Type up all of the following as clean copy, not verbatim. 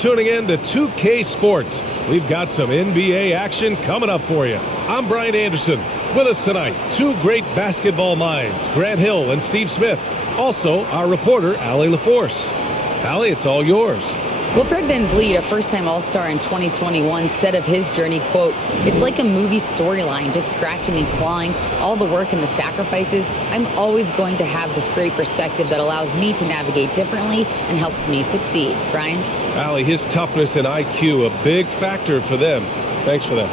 tuning in to 2K Sports. We've got some NBA action coming up for you. I'm Brian Anderson. With us tonight, two great basketball minds, Grant Hill and Steve Smith. Also, our reporter, Allie LaForce. Allie, it's all yours. Well, Fred VanVleet, a first-time All-Star in 2021, said of his journey, quote, "It's like a movie storyline, just scratching and clawing, all the work and the sacrifices. I'm always going to have this great perspective that allows me to navigate differently and helps me succeed." Brian? Allie, his toughness and IQ, a big factor for them. Thanks for that.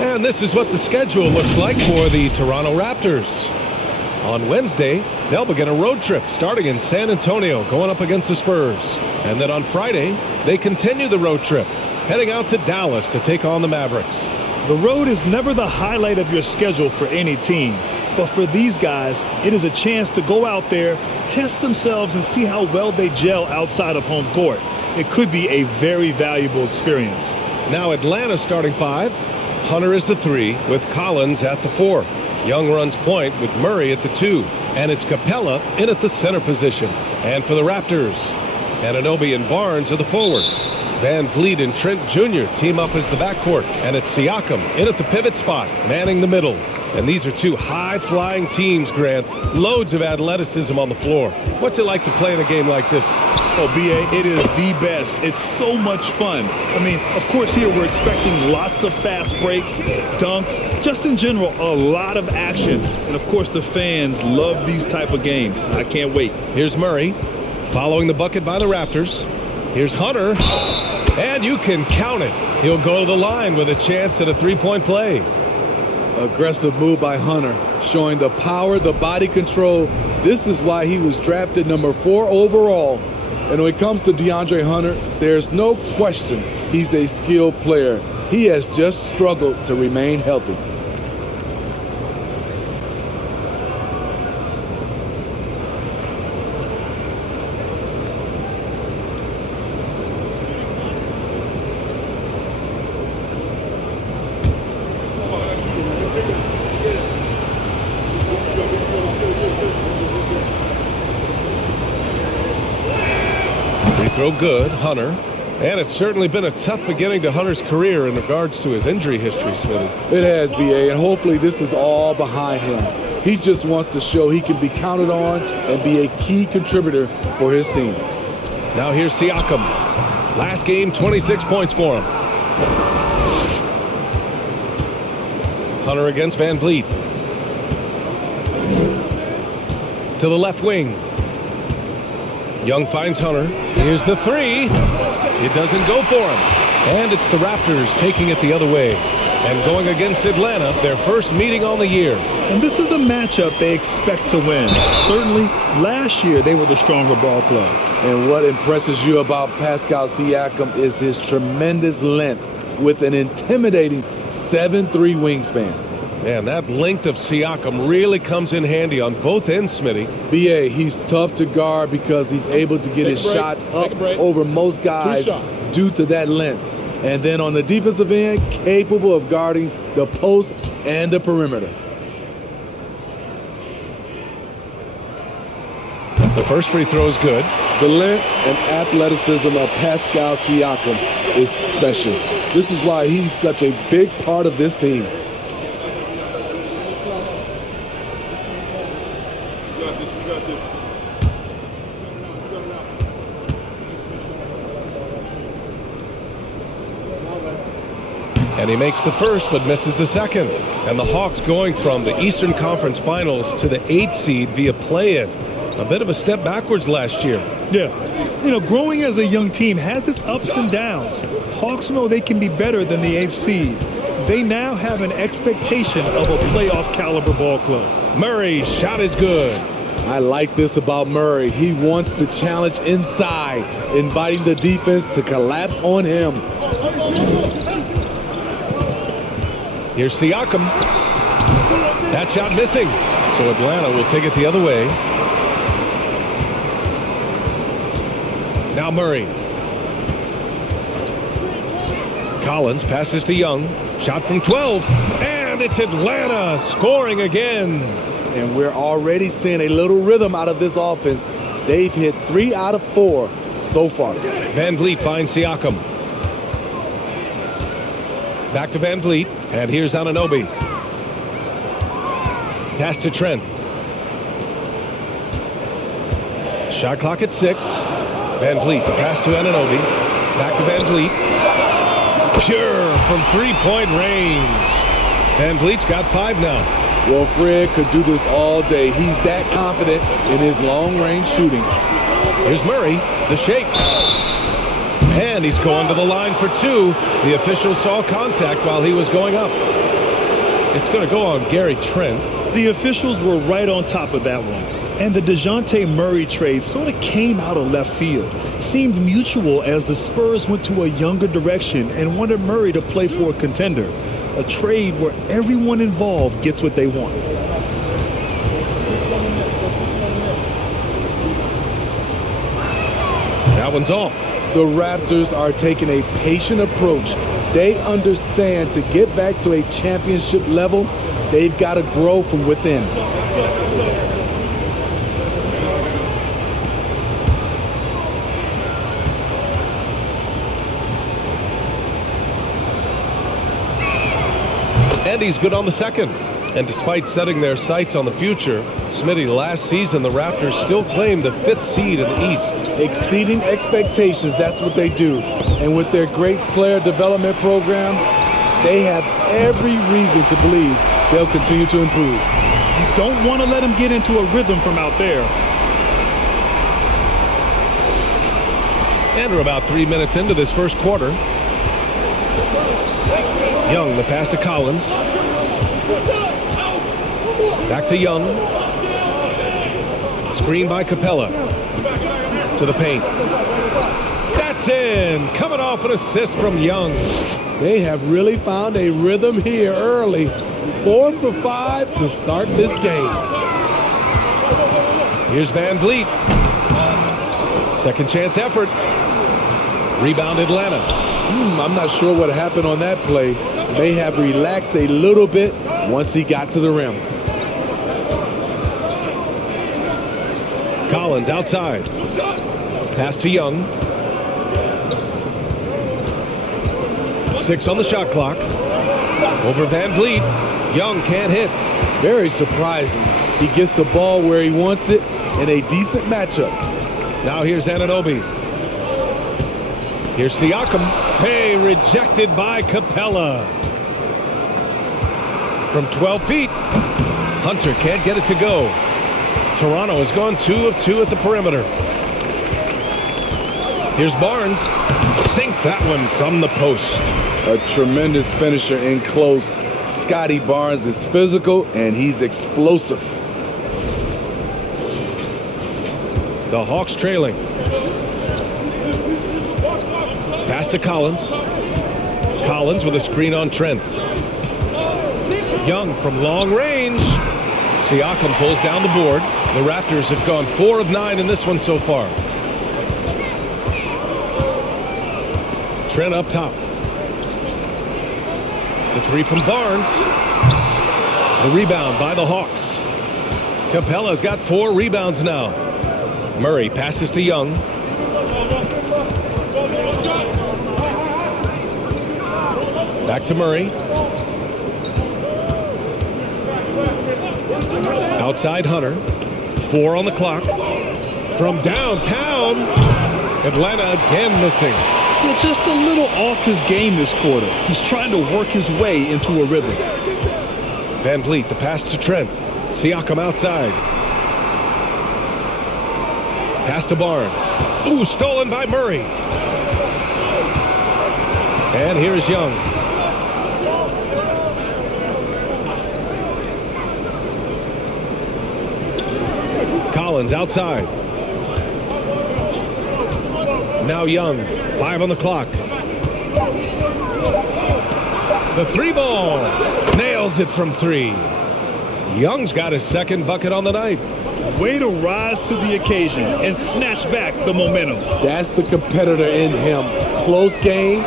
And this is what the schedule looks like for the Toronto Raptors. On Wednesday, they'll begin a road trip starting in San Antonio, going up against the Spurs. And then on Friday, they continue the road trip, heading out to Dallas to take on the Mavericks. The road is never the highlight of your schedule for any team. But for these guys, it is a chance to go out there, test themselves, and see how well they gel outside of home court. It could be a very valuable experience. Now Atlanta's starting five. Hunter is the 3 with Collins at the 4. Young runs point with Murray at the 2. And it's Capella in at the center position. And for the Raptors, Anunoby and Barnes are the forwards. VanVleet and Trent Jr. team up as the backcourt. And it's Siakam in at the pivot spot, manning the middle. And these are two high-flying teams, Grant. Loads of athleticism on the floor. What's it like to play in a game like this? Oh, B.A., it is the best. It's so much fun. I mean, of course, here we're expecting lots of fast breaks, dunks, just in general, a lot of action. And, of course, the fans love these type of games. I can't wait. Here's Murray, following the bucket by the Raptors. Here's Hunter, and you can count it. He'll go to the line with a chance at a three-point play. Aggressive move by Hunter, showing the power, the body control. This is why he was drafted number 4 overall. And when it comes to DeAndre Hunter, there's no question he's a skilled player. He has just struggled to remain healthy. Throw good, Hunter. And it's certainly been a tough beginning to Hunter's career in regards to his injury history, Smitty. It has, B.A., and hopefully this is all behind him. He just wants to show he can be counted on and be a key contributor for his team. Now here's Siakam. Last game, 26 points for him. Hunter against VanVleet. To the left wing. Young finds Hunter. Here's the 3. It doesn't go for him. And it's the Raptors taking it the other way. And going against Atlanta, their first meeting on the year. And this is a matchup they expect to win. Certainly, last year they were the stronger ball club. And what impresses you about Pascal Siakam is his tremendous length with an intimidating 7'3" wingspan. Man, that length of Siakam really comes in handy on both ends, Smitty. B.A., he's tough to guard because he's able to get his shots up over most guys due to that length. And then on the defensive end, capable of guarding the post and the perimeter. The first free throw is good. The length and athleticism of Pascal Siakam is special. This is why he's such a big part of this team. And he makes the first, but misses the second. And the Hawks going from the Eastern Conference Finals to the 8th seed via play-in. A bit of a step backwards last year. Yeah. You know, growing as a young team has its ups and downs. Hawks know they can be better than the 8th seed. They now have an expectation of a playoff caliber ball club. Murray's shot is good. I like this about Murray. He wants to challenge inside, inviting the defense to collapse on him. Here's Siakam. That shot missing. So Atlanta will take it the other way. Now Murray. Collins passes to Young. Shot from 12. And it's Atlanta scoring again. And we're already seeing a little rhythm out of this offense. They've hit 3 out of 4 so far. Van Vliet finds Siakam. Back to Van Vliet, and here's Anunoby. Pass to Trent. Shot clock at 6. Van Vliet, the pass to Anunoby. Back to Van Vliet. Pure from three-point range. Van Vliet's got 5 now. Well, Fred could do this all day. He's that confident in his long-range shooting. Here's Murray, the shake. And he's going to the line for 2. The official saw contact while he was going up. It's going to go on Gary Trent. The officials were right on top of that one. And the DeJounte Murray trade sort of came out of left field. Seemed mutual as the Spurs went to a younger direction and wanted Murray to play for a contender. A trade where everyone involved gets what they want. That one's off. The Raptors are taking a patient approach. They understand to get back to a championship level, they've got to grow from within. And he's good on the second. And despite setting their sights on the future, Smitty, last season the Raptors still claimed the 5th seed in the East. Exceeding expectations, that's what they do. And with their great player development program, they have every reason to believe they'll continue to improve. You don't want to let them get into a rhythm from out there. And we're about 3 minutes into this first quarter. Young, the pass to Collins. Back to Young. Screen by Capella. To the paint. That's in. Coming off an assist from Young. They have really found a rhythm here early. 4 for 5 to start this game. Here's Van Vliet. Second chance effort. Rebound Atlanta. I'm not sure what happened on that play. May have relaxed a little bit once he got to the rim. Collins outside. Pass to Young. 6 on the shot clock. Over Van Vliet. Young can't hit. Very surprising. He gets the ball where he wants it in a decent matchup. Now here's Anunoby. Here's Siakam. Hey, rejected by Capella. From 12 feet. Hunter can't get it to go. Toronto has gone 2 of 2 at the perimeter. Here's Barnes. Sinks that one from the post. A tremendous finisher in close. Scotty Barnes is physical and he's explosive. The Hawks trailing. Pass to Collins. Collins with a screen on Trent. Young from long range. Siakam pulls down the board. The Raptors have gone 4 of 9 in this one so far. Trent up top. The 3 from Barnes. The rebound by the Hawks. Capella's got 4 rebounds now. Murray passes to Young. Back to Murray. Outside Hunter. 4 on the clock. From downtown. Atlanta again missing. Yeah, just a little off his game this quarter. He's trying to work his way into a rhythm. Van Vliet, the pass to Trent. Siakam outside. Pass to Barnes. Ooh, stolen by Murray. And here's Young. Collins outside. Now Young. 5 on the clock. The 3 ball. Nails it from 3. Young's got his second bucket on the night. Way to rise to the occasion and snatch back the momentum. That's the competitor in him. Close game.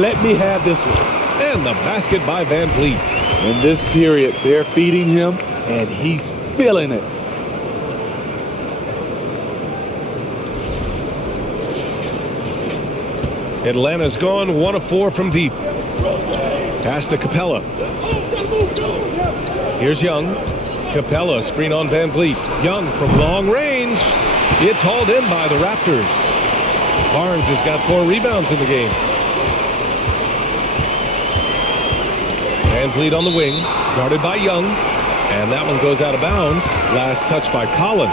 Let me have this one. And the basket by Van Vliet. In this period, they're feeding him, and he's feeling it. Atlanta's gone 1 of 4 from deep. Pass to Capella. Here's Young. Capella, screen on Van Vliet. Young from long range. It's hauled in by the Raptors. Barnes has got 4 rebounds in the game. Van Vliet on the wing, guarded by Young. And that one goes out of bounds. Last touch by Collins.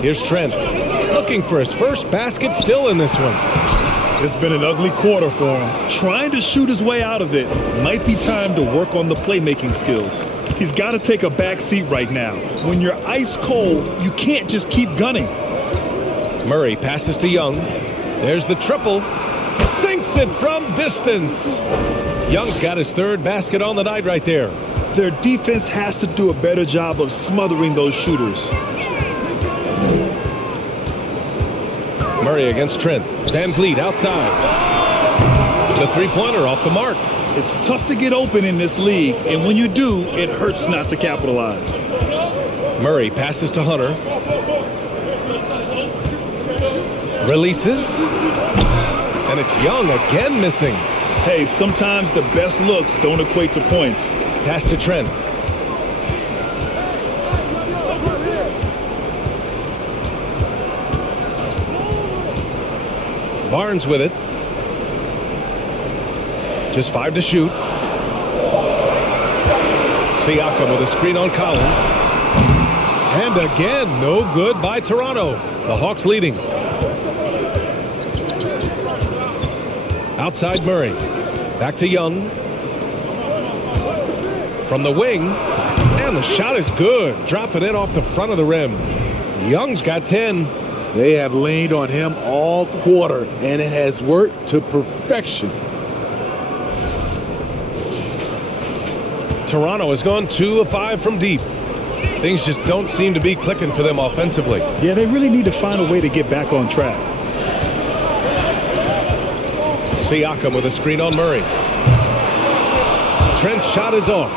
Here's Trent, looking for his first basket, still in this one. It's been an ugly quarter for him. Trying to shoot his way out of it. Might be time to work on the playmaking skills. He's got to take a back seat right now. When you're ice cold, you can't just keep gunning. Murray passes to Young. There's the triple. Sinks it from distance. Young's got his 3rd basket on the night right there. Their defense has to do a better job of smothering those shooters. Murray against Trent. Van Vliet outside. The 3-pointer off the mark. It's tough to get open in this league, and when you do, it hurts not to capitalize. Murray passes to Hunter. Releases. And it's Young again missing. Hey, sometimes the best looks don't equate to points. Pass to Trent. Barnes with it. Just 5 to shoot. Siakam with a screen on Collins. And again, no good by Toronto. The Hawks leading. Outside Murray. Back to Young. From the wing. And the shot is good. Dropping it off the front of the rim. Young's got 10. They have leaned on him all quarter, and it has worked to perfection. Toronto has gone 2 of 5 from deep. Things just don't seem to be clicking for them offensively. Yeah, they really need to find a way to get back on track. Siakam with a screen on Murray. Trent's shot is off.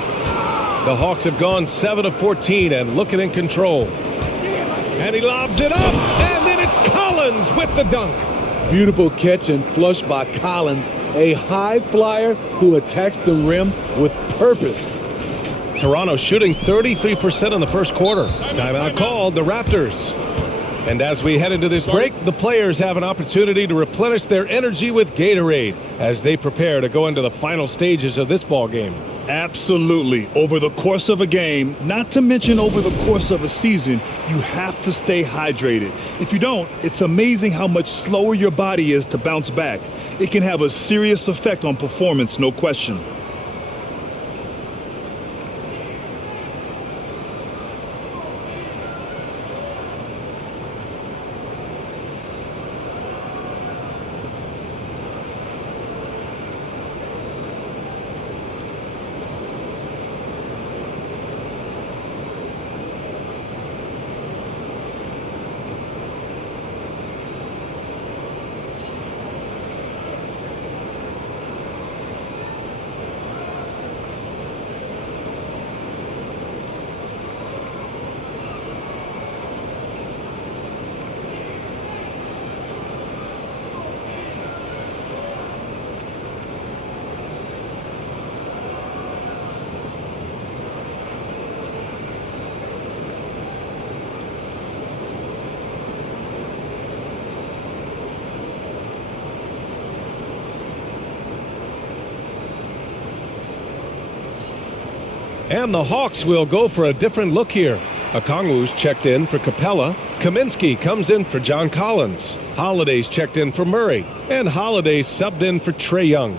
The Hawks have gone 7 of 14 and looking in control. And he lobs it up, and then it's Collins with the dunk. Beautiful catch and flush by Collins, a high flyer who attacks the rim with purpose. Toronto shooting 33% in the first quarter. Timeout called, the Raptors. And as we head into this break, the players have an opportunity to replenish their energy with Gatorade as they prepare to go into the final stages of this ball game. Absolutely. Over the course of a game, not to mention over the course of a season, you have to stay hydrated. If you don't, it's amazing how much slower your body is to bounce back. It can have a serious effect on performance, no question. And the Hawks will go for a different look here. Okongwu's checked in for Capella. Kaminsky comes in for John Collins. Holiday's checked in for Murray. And Holiday subbed in for Trae Young.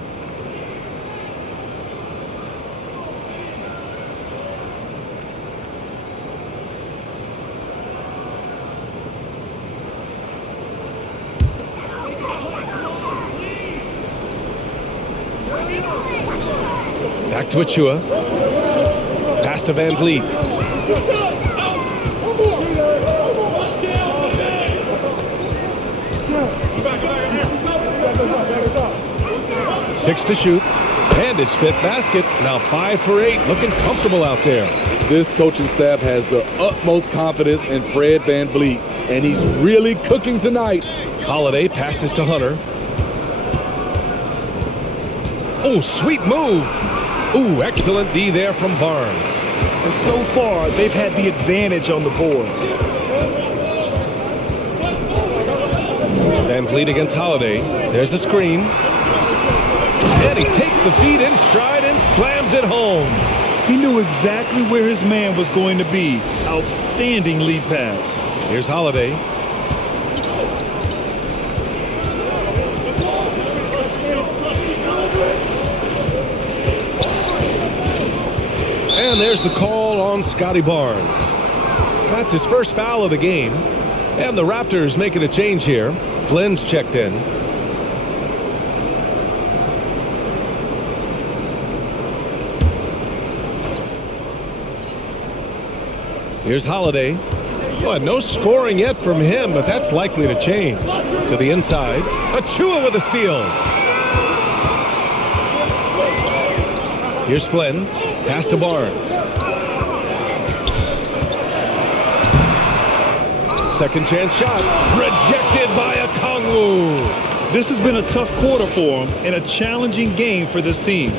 Back to Achua. Pass to Van Vliet. 6 to shoot. And his fifth basket. Now 5 for 8. Looking comfortable out there. This coaching staff has the utmost confidence in Fred VanVleet, and he's really cooking tonight. Holiday passes to Hunter. Oh, sweet move. Ooh, excellent D there from Barnes. And so far, they've had the advantage on the boards. VanVleet against Holiday. There's a screen. And he takes the feed in stride and slams it home. He knew exactly where his man was going to be. Outstanding lead pass. Here's Holiday. And there's the call on Scotty Barnes. That's his first foul of the game. And the Raptors making a change here. Flynn's checked in. Here's Holiday. Well, no scoring yet from him, but that's likely to change. To the inside. Achua with a steal. Here's Flynn. Pass to Barnes. Second chance shot. Rejected by Okongwu. This has been a tough quarter for him and a challenging game for this team.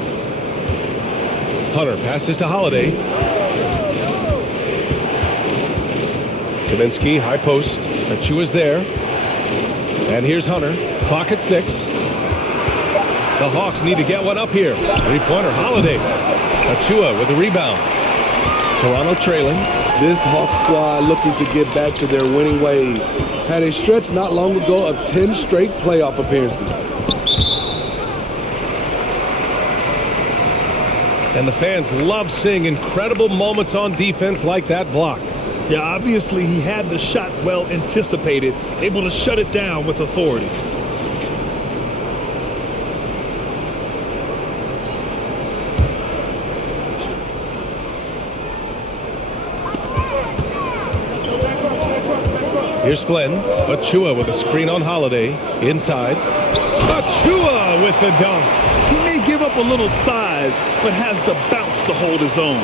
Hunter passes to Holiday. Kaminsky, high post. Achua's there. And here's Hunter. Clock at 6. The Hawks need to get one up here. Three-pointer, Holiday. Achua with the rebound. Toronto trailing. This Hawks squad looking to get back to their winning ways. Had a stretch not long ago of 10 straight playoff appearances. And the fans love seeing incredible moments on defense like that block. Yeah, obviously he had the shot well anticipated, able to shut it down with authority. Here's Flynn. Achua with a screen on Holiday. Inside. Achua with the dunk. He may give up a little size, but has the bounce to hold his own.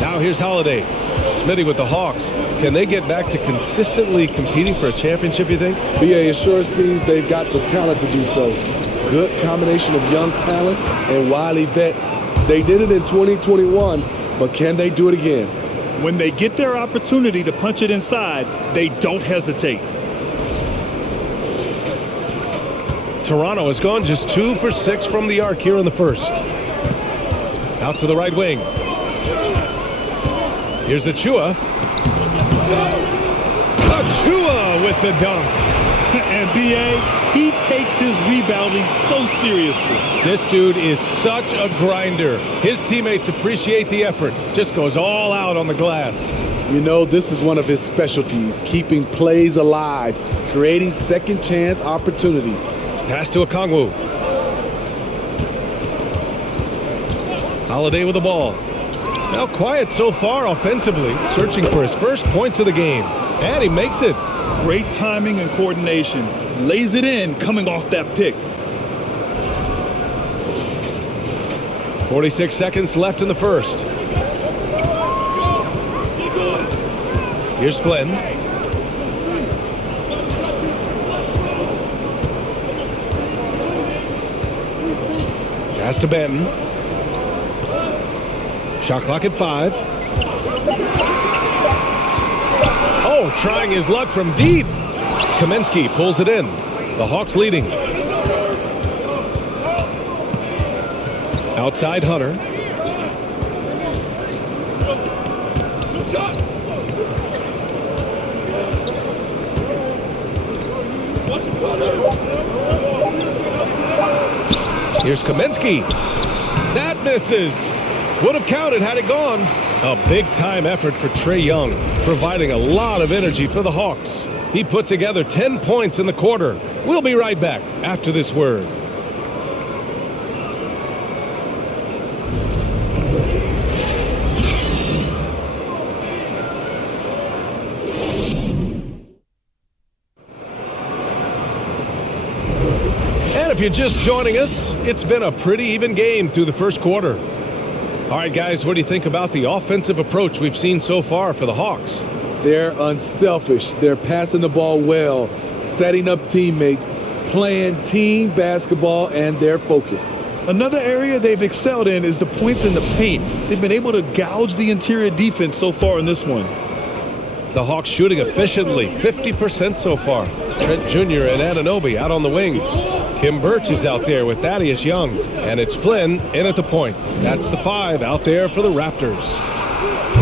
Now here's Holiday. Smitty with the Hawks. Can they get back to consistently competing for a championship, you think? BA, it sure seems they've got the talent to do so. Good combination of young talent and wily vets. They did it in 2021, but can they do it again? When they get their opportunity to punch it inside, they don't hesitate. Toronto has gone just 2 for 6 from the arc here in the first. Out to the right wing. Here's Achua. Achua with the dunk. And B.A., he takes his rebounding so seriously. This dude is such a grinder. His teammates appreciate the effort. Just goes all out on the glass. You know, this is one of his specialties, keeping plays alive, creating second chance opportunities. Pass to Okongwu. Holiday with the ball. Now quiet so far offensively, searching for his first points of the game. And he makes it. Great timing and coordination. Lays it in coming off that pick. 46 seconds left in the first. Here's Flynn. Pass to Benton. Shot clock at 5. Oh, trying his luck from deep. Kaminsky pulls it in. The Hawks leading. Outside Hunter. Here's Kaminsky. That misses. Would have counted had it gone. A big-time effort for Trae Young, providing a lot of energy for the Hawks. He put together 10 points in the quarter. We'll be right back after this word. If you're just joining us, it's been a pretty even game through the first quarter. All right, guys, what do you think about the offensive approach we've seen so far for the Hawks? They're unselfish. They're passing the ball well, setting up teammates, playing team basketball, and their focus. Another area they've excelled in is the points in the paint. They've been able to gouge the interior defense so far in this one. The Hawks shooting efficiently, 50% so far. Trent Jr. and Anunoby out on the wings. Kim Birch is out there with Thaddeus Young. And it's Flynn in at the point. That's the 5 out there for the Raptors.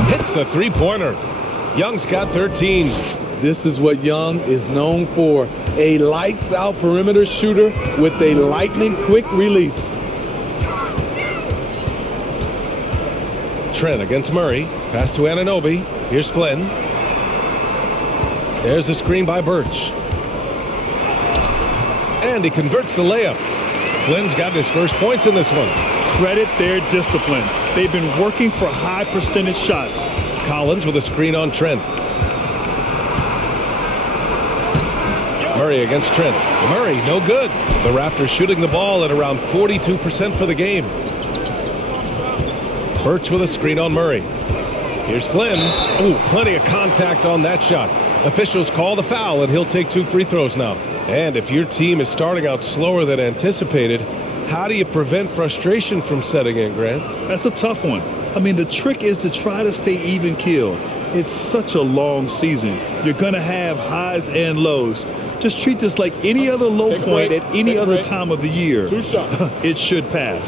Hits the three-pointer. Young's got 13. This is what Young is known for, a lights-out perimeter shooter with a lightning-quick release. Trent against Murray. Pass to Anunoby. Here's Flynn. There's a screen by Birch. And he converts the layup. Flynn's got his first points in this one. Credit their discipline. They've been working for high percentage shots. Collins with a screen on Trent. Murray against Trent. Murray, no good. The Raptors shooting the ball at around 42% for the game. Birch with a screen on Murray. Here's Flynn. Oh, plenty of contact on that shot. Officials call the foul, and he'll take 2 free throws now. And if your team is starting out slower than anticipated, how do you prevent frustration from setting in, Grant? That's a tough one. I mean, the trick is to try to stay even-keeled. It's such a long season. You're going to have highs and lows. Just treat this like any other low point at any other time of the year. 2 shots. It should pass.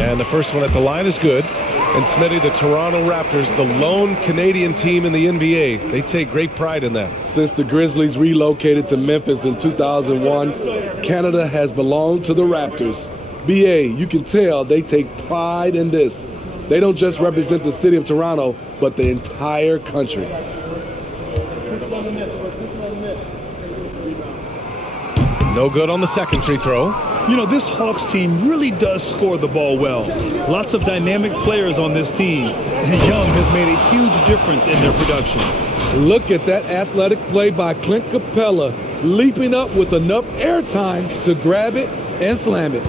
And the first one at the line is good. And Smitty, the Toronto Raptors, the lone Canadian team in the NBA, they take great pride in that. Since the Grizzlies relocated to Memphis in 2001, Canada has belonged to the Raptors. BA, you can tell they take pride in this. They don't just represent the city of Toronto, but the entire country. No good on the second free throw. You know, this Hawks team really does score the ball well. Lots of dynamic players on this team, and Young has made a huge difference in their production. Look at that athletic play by Clint Capella, leaping up with enough airtime to grab it and slam it.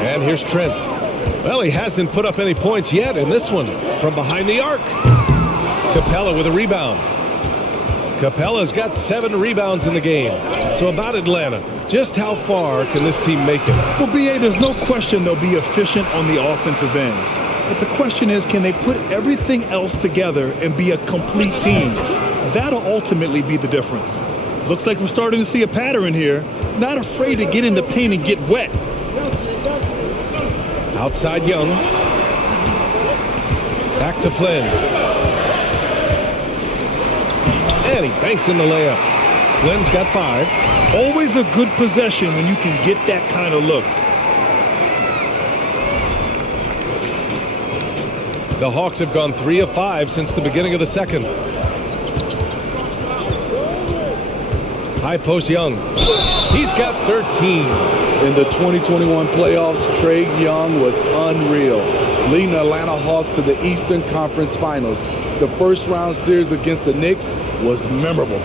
And here's Trent. Well, he hasn't put up any points yet in this one from behind the arc. Capella with a rebound. Capella's got 7 rebounds in the game. So about Atlanta, just how far can this team make it? Well, B.A., there's no question they'll be efficient on the offensive end. But the question is, can they put everything else together and be a complete team? That'll ultimately be the difference. Looks like we're starting to see a pattern here. Not afraid to get in the paint and get wet. Outside Young. Back to Flynn. And he banks in the layup. Flynn's got 5. Always a good possession when you can get that kind of look. The Hawks have gone 3 of 5 since the beginning of the second. High post Young. He's got 13. In the 2021 playoffs, Trae Young was unreal, leading the Atlanta Hawks to the Eastern Conference Finals. The first round series against the Knicks was memorable.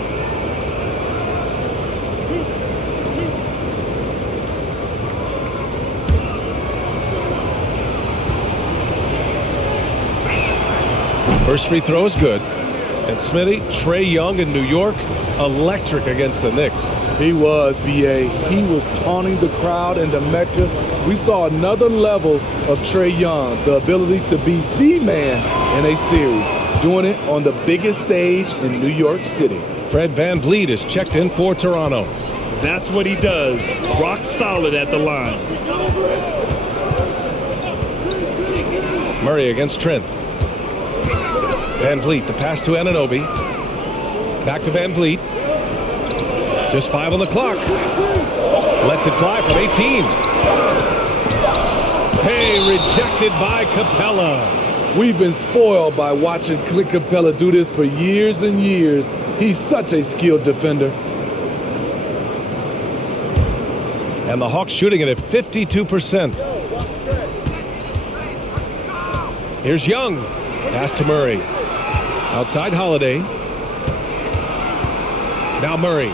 First free throw is good. And Smitty, Trae Young in New York, electric against the Knicks. He was, B.A. He was taunting the crowd in the Mecca. We saw another level of Trae Young, the ability to be the man in a series, doing it on the biggest stage in New York City. Fred VanVleet is checked in for Toronto. That's what he does. Rock solid at the line. Murray against Trent. VanVleet, the pass to Anunoby. Back to VanVleet. Just 5 on the clock. Lets it fly from 18. Hey, rejected by Capella. We've been spoiled by watching Clint Capella do this for years and years. He's such a skilled defender. And the Hawks shooting it at 52%. Here's Young. Pass to Murray. Outside Holiday. Now Murray.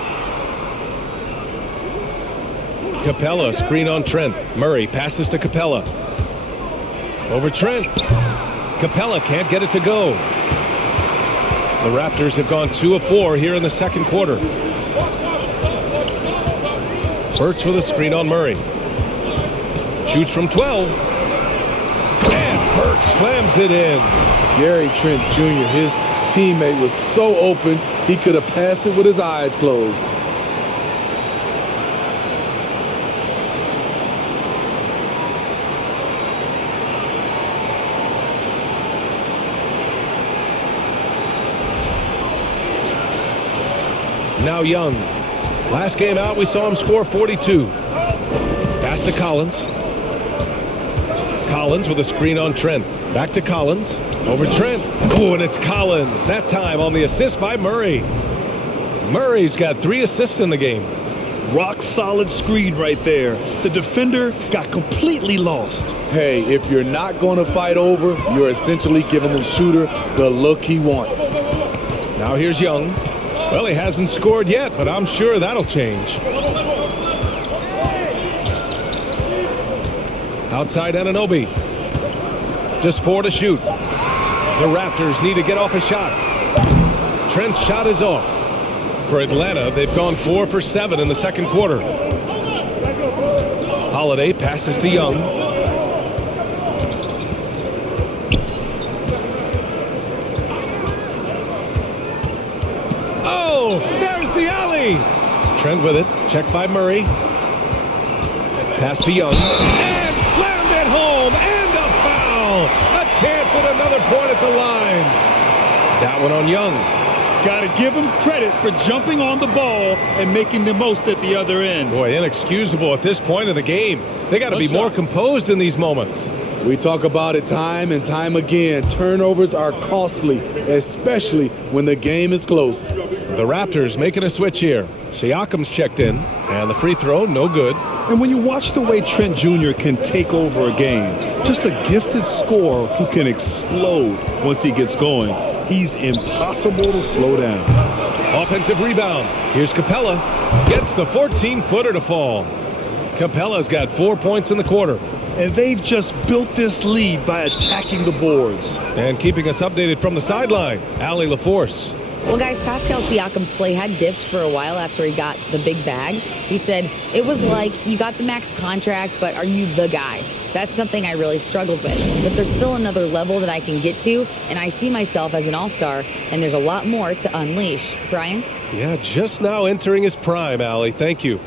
Capella, screen on Trent. Murray passes to Capella. Over Trent. Capella can't get it to go. The Raptors have gone 2 of 4 here in the second quarter. Birch with a screen on Murray. Shoots from 12. And Birch slams it in. Gary Trent Jr., his teammate, was so open, he could have passed it with his eyes closed. Now Young. Last game out, we saw him score 42. Pass to Collins. Collins with a screen on Trent. Back to Collins. Over Trent. Oh, and it's Collins. That time on the assist by Murray. Murray's got 3 assists in the game. Rock solid screen right there. The defender got completely lost. Hey, if you're not going to fight over, you're essentially giving the shooter the look he wants. Now here's Young. Well, he hasn't scored yet, but I'm sure that'll change. Outside Anunoby. Just 4 to shoot. The Raptors need to get off a shot. Trent's shot is off. For Atlanta, they've gone 4 for 7 in the second quarter. Holiday passes to Young. Oh, there's the alley. Trent with it. Checked by Murray. Pass to Young. And slammed it home. And a foul. A chance at another point at the line. That one on Young. Got to give him credit for jumping on the ball and making the most at the other end. Boy, inexcusable at this point of the game. They got to be more composed in these moments. We talk about it time and time again. Turnovers are costly, especially when the game is close. The Raptors making a switch here. Siakam's checked in, and the free throw, no good. And when you watch the way Trent Jr. can take over a game, just a gifted scorer who can explode once he gets going, he's impossible to slow down. Offensive rebound. Here's Capella. Gets the 14-footer to fall. Capella's got 4 points in the quarter. And they've just built this lead by attacking the boards. And keeping us updated from the sideline, Allie LaForce. Well, guys, Pascal Siakam's play had dipped for a while after he got the big bag. He said, it was like, you got the max contract, but are you the guy? That's something I really struggled with. But there's still another level that I can get to, and I see myself as an all-star, and there's a lot more to unleash. Brian? Yeah, just now entering his prime, Allie. Thank you.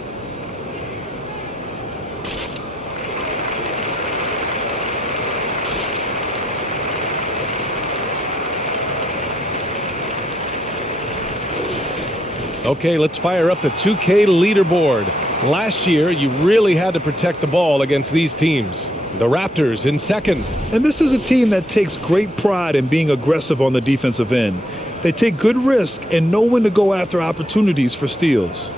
Okay, let's fire up the 2K leaderboard. Last year, you really had to protect the ball against these teams. The Raptors in second. And this is a team that takes great pride in being aggressive on the defensive end. They take good risk and know when to go after opportunities for steals.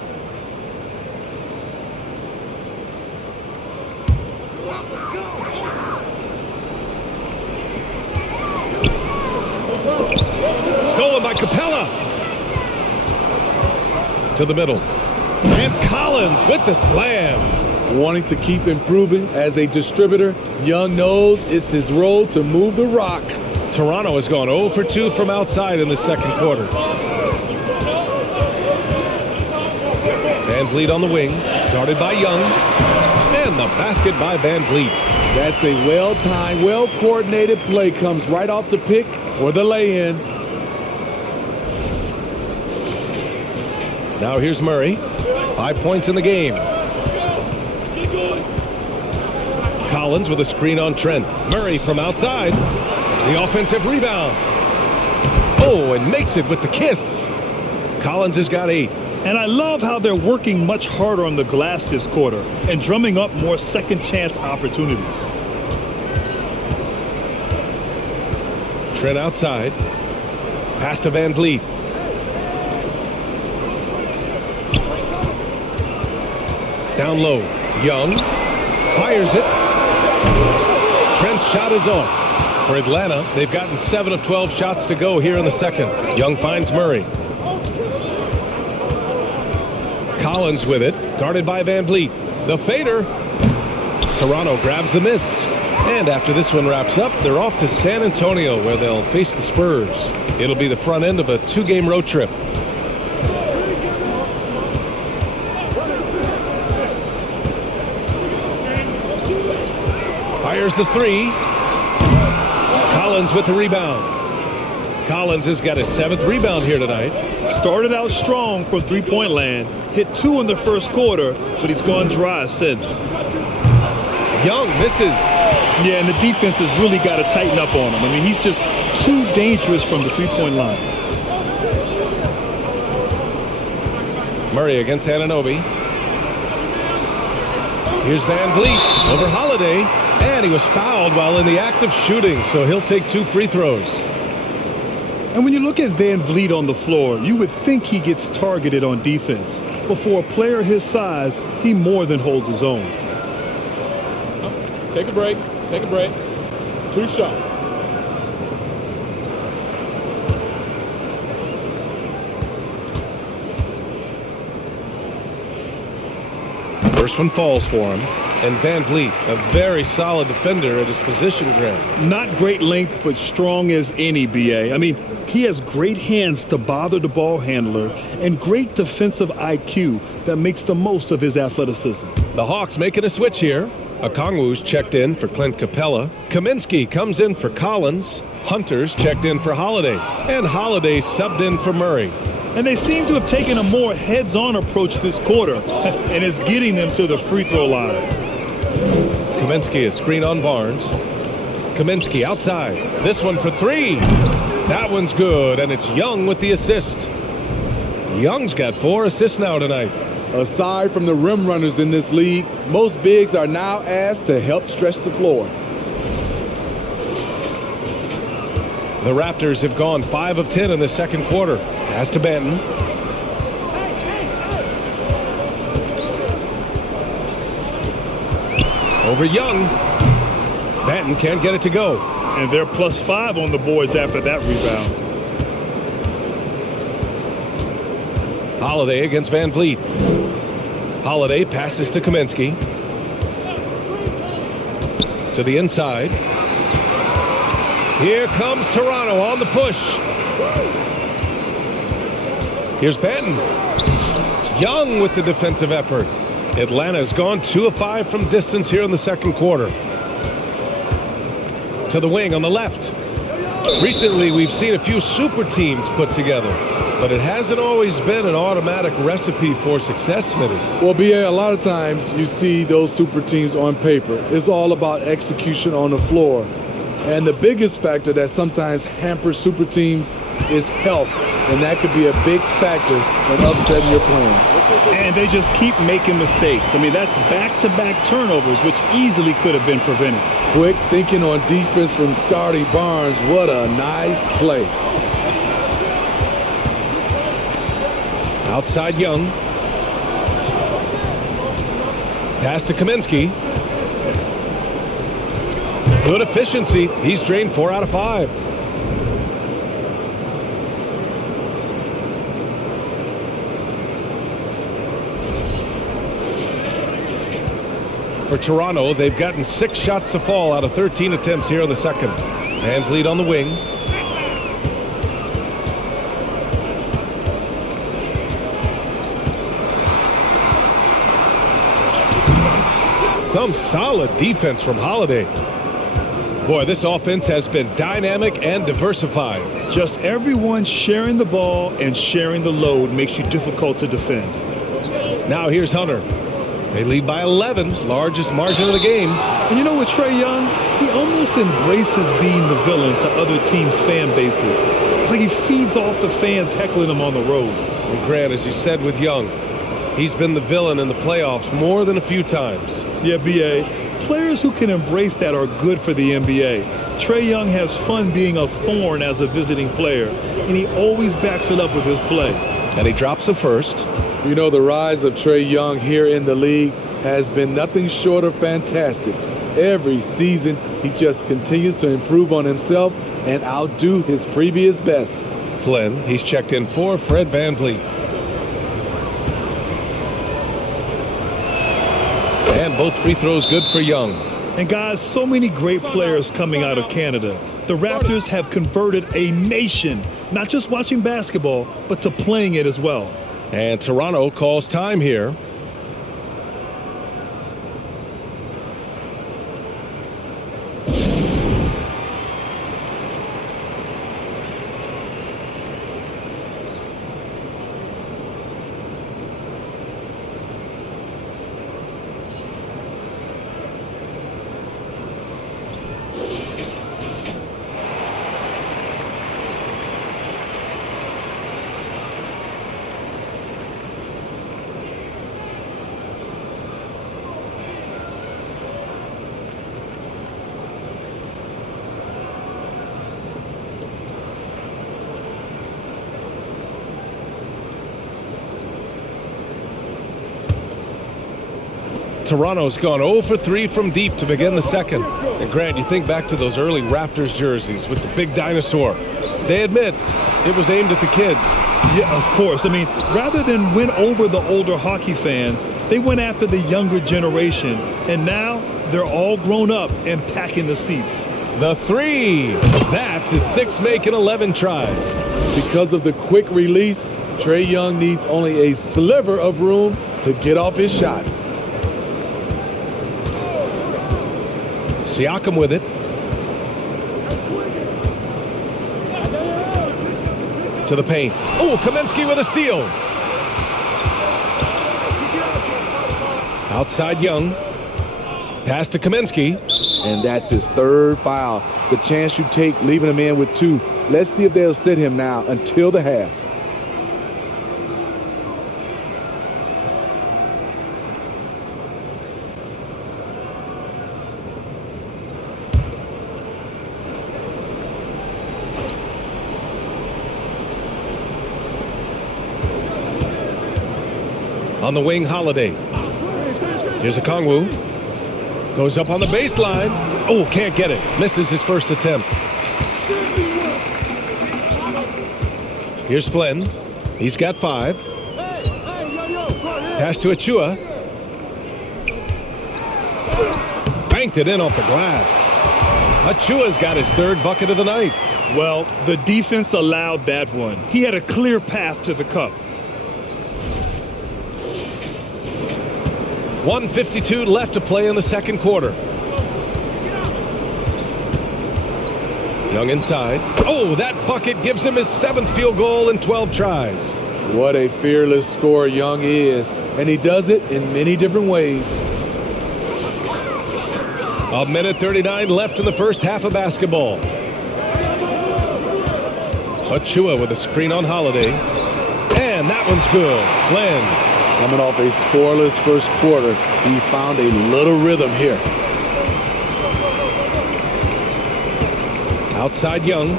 Stolen by Capella. To the middle. And Collins with the slam. Wanting to keep improving as a distributor, Young knows it's his role to move the rock. Toronto has gone 0 for 2 from outside in the second quarter. Van Vliet on the wing, guarded by Young. And the basket by Van Vliet. That's a well-timed, well-coordinated play. Comes right off the pick for the lay-in. Now here's Murray. 5 points in the game. Collins with a screen on Trent. Murray from outside. The offensive rebound. Oh, and makes it with the kiss. Collins has got 8. And I love how they're working much harder on the glass this quarter and drumming up more second chance opportunities. Trent outside. Pass to Van Vliet. Down low. Young fires it. Trent's shot is off. For Atlanta, they've gotten 7 of 12 shots to go here in the second. Young finds Murray. Collins with it, guarded by Van Vliet. The fader. Toronto grabs the miss. And after this one wraps up, they're off to San Antonio, where they'll face the Spurs. It'll be the front end of a 2-game road trip. Fires the three. Collins with the rebound. Collins has got his 7th rebound here tonight. Started out strong from three-point land. Hit 2 in the first quarter, but he's gone dry since. Young misses. Yeah, and the defense has really got to tighten up on him. I mean, he's just too dangerous from the three-point line. Murray against Anunoby. Here's Van Vliet over Holiday. And he was fouled while in the act of shooting, so he'll take 2 free throws. And when you look at Van Vliet on the floor, you would think he gets targeted on defense. But for a player his size, he more than holds his own. Take a break. Take a break. 2 shots. First one falls for him. And Van Vliet, a very solid defender at his position, Grant. Not great length, but strong as any, B.A. I mean, he has great hands to bother the ball handler and great defensive IQ that makes the most of his athleticism. The Hawks making a switch here. Okongwu's checked in for Clint Capella. Kaminsky comes in for Collins. Hunter's checked in for Holiday. And Holiday subbed in for Murray. And they seem to have taken a more heads-on approach this quarter, and it's getting them to the free throw line. Kaminsky, a screen on Barnes. Kaminsky outside. This one for 3. That one's good, and it's Young with the assist. Young's got 4 assists now tonight. Aside from the rim runners in this league, most bigs are now asked to help stretch the floor. The Raptors have gone 5 of 10 in the second quarter. Pass to Banton. Over Young. Banton can't get it to go. And they're +5 on the boards after that rebound. Holiday against Van Vliet. Holiday passes to Kaminsky. To the inside. Here comes Toronto on the push. Here's Banton. Young with the defensive effort. Atlanta's gone 2 of 5 from distance here in the second quarter. To the wing on the left. Recently, we've seen a few super teams put together, but it hasn't always been an automatic recipe for success, Smitty. Well, BA, a lot of times you see those super teams on paper. It's all about execution on the floor. And the biggest factor that sometimes hampers super teams is health. And that could be a big factor in upsetting your plans. And they just keep making mistakes. I mean, that's back-to-back turnovers, which easily could have been prevented. Quick thinking on defense from Scotty Barnes. What a nice play. Outside Young. Pass to Kaminsky. Good efficiency. He's drained 4 out of 5. For Toronto, they've gotten 6 shots to fall out of 13 attempts here in the second. Van Vliet on the wing. Some solid defense from Holiday. Boy, this offense has been dynamic and diversified. Just everyone sharing the ball and sharing the load makes you difficult to defend. Now here's Hunter. They lead by 11, largest margin of the game. And you know what, Trae Young? He almost embraces being the villain to other teams' fan bases. It's like he feeds off the fans heckling him on the road. And Grant, as you said with Young, he's been the villain in the playoffs more than a few times. Yeah, B.A., players who can embrace that are good for the NBA. Trae Young has fun being a thorn as a visiting player, and he always backs it up with his play. And he drops the first. You know, the rise of Trae Young here in the league has been nothing short of fantastic. every season. He just continues to improve on himself and outdo his previous best. Flynn, he's checked in for Fred VanVleet. And both free throws good for Young. And guys, so many great players coming out of Canada. The Raptors have converted a nation, not just watching basketball, but to playing it as well. And Toronto calls time here. Toronto's gone 0 for 3 from deep to begin the second. And Grant, you think back to those early Raptors jerseys with the big dinosaur. They admit it was aimed at the kids. Yeah, of course. I mean, rather than win over the older hockey fans, they went after the younger generation. And now they're all grown up and packing the seats. The three. That's his 6 make in 11 tries. Because of the quick release, Trae Young needs only a sliver of room to get off his shot. Siakam with it. To the paint. Oh, Kaminsky with a steal. Outside Young. Pass to Kaminsky. And that's his third foul. The chance you take leaving him in with 2. Let's see if they'll sit him now until the half. On the wing, Holiday. Here's a Kongwu. Goes up on the baseline. Oh, can't get it. Misses his first attempt. Here's Flynn. He's got 5. Pass to Achua. Banked it in off the glass. Achua's got his 3rd bucket of the night. Well, the defense allowed that one. He had a clear path to the cup. 1:52 left to play in the second quarter. Young inside. Oh, that bucket gives him his 7th field goal in 12 tries. What a fearless scorer Young is, and he does it in many different ways. 1:39 left in the first half of basketball. Achua with a screen on Holiday. And that one's good. Flynn. Coming off a scoreless first quarter, he's found a little rhythm here. Outside Young.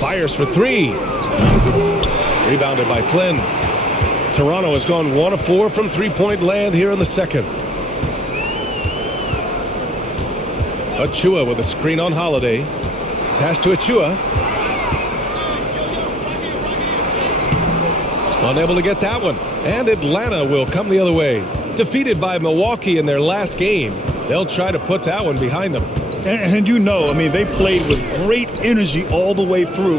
Fires for 3. Rebounded by Flynn. Toronto has gone 1 of 4 from three-point land here in the second. Achua with a screen on Holiday. Pass to Achua. Unable to get that one. And Atlanta will come the other way. Defeated by Milwaukee in their last game. They'll try to put that one behind them. And you know, I mean, they played with great energy all the way through.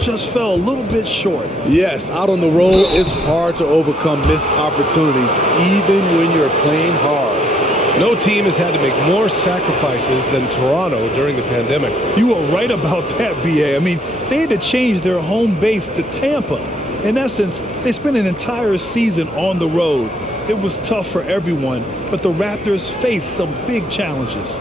Just fell a little bit short. Yes, out on the road, it's hard to overcome missed opportunities, even when you're playing hard. No team has had to make more sacrifices than Toronto during the pandemic. You are right about that, B.A. I mean, they had to change their home base to Tampa. In essence, they spent an entire season on the road. It was tough for everyone, but the Raptors faced some big challenges.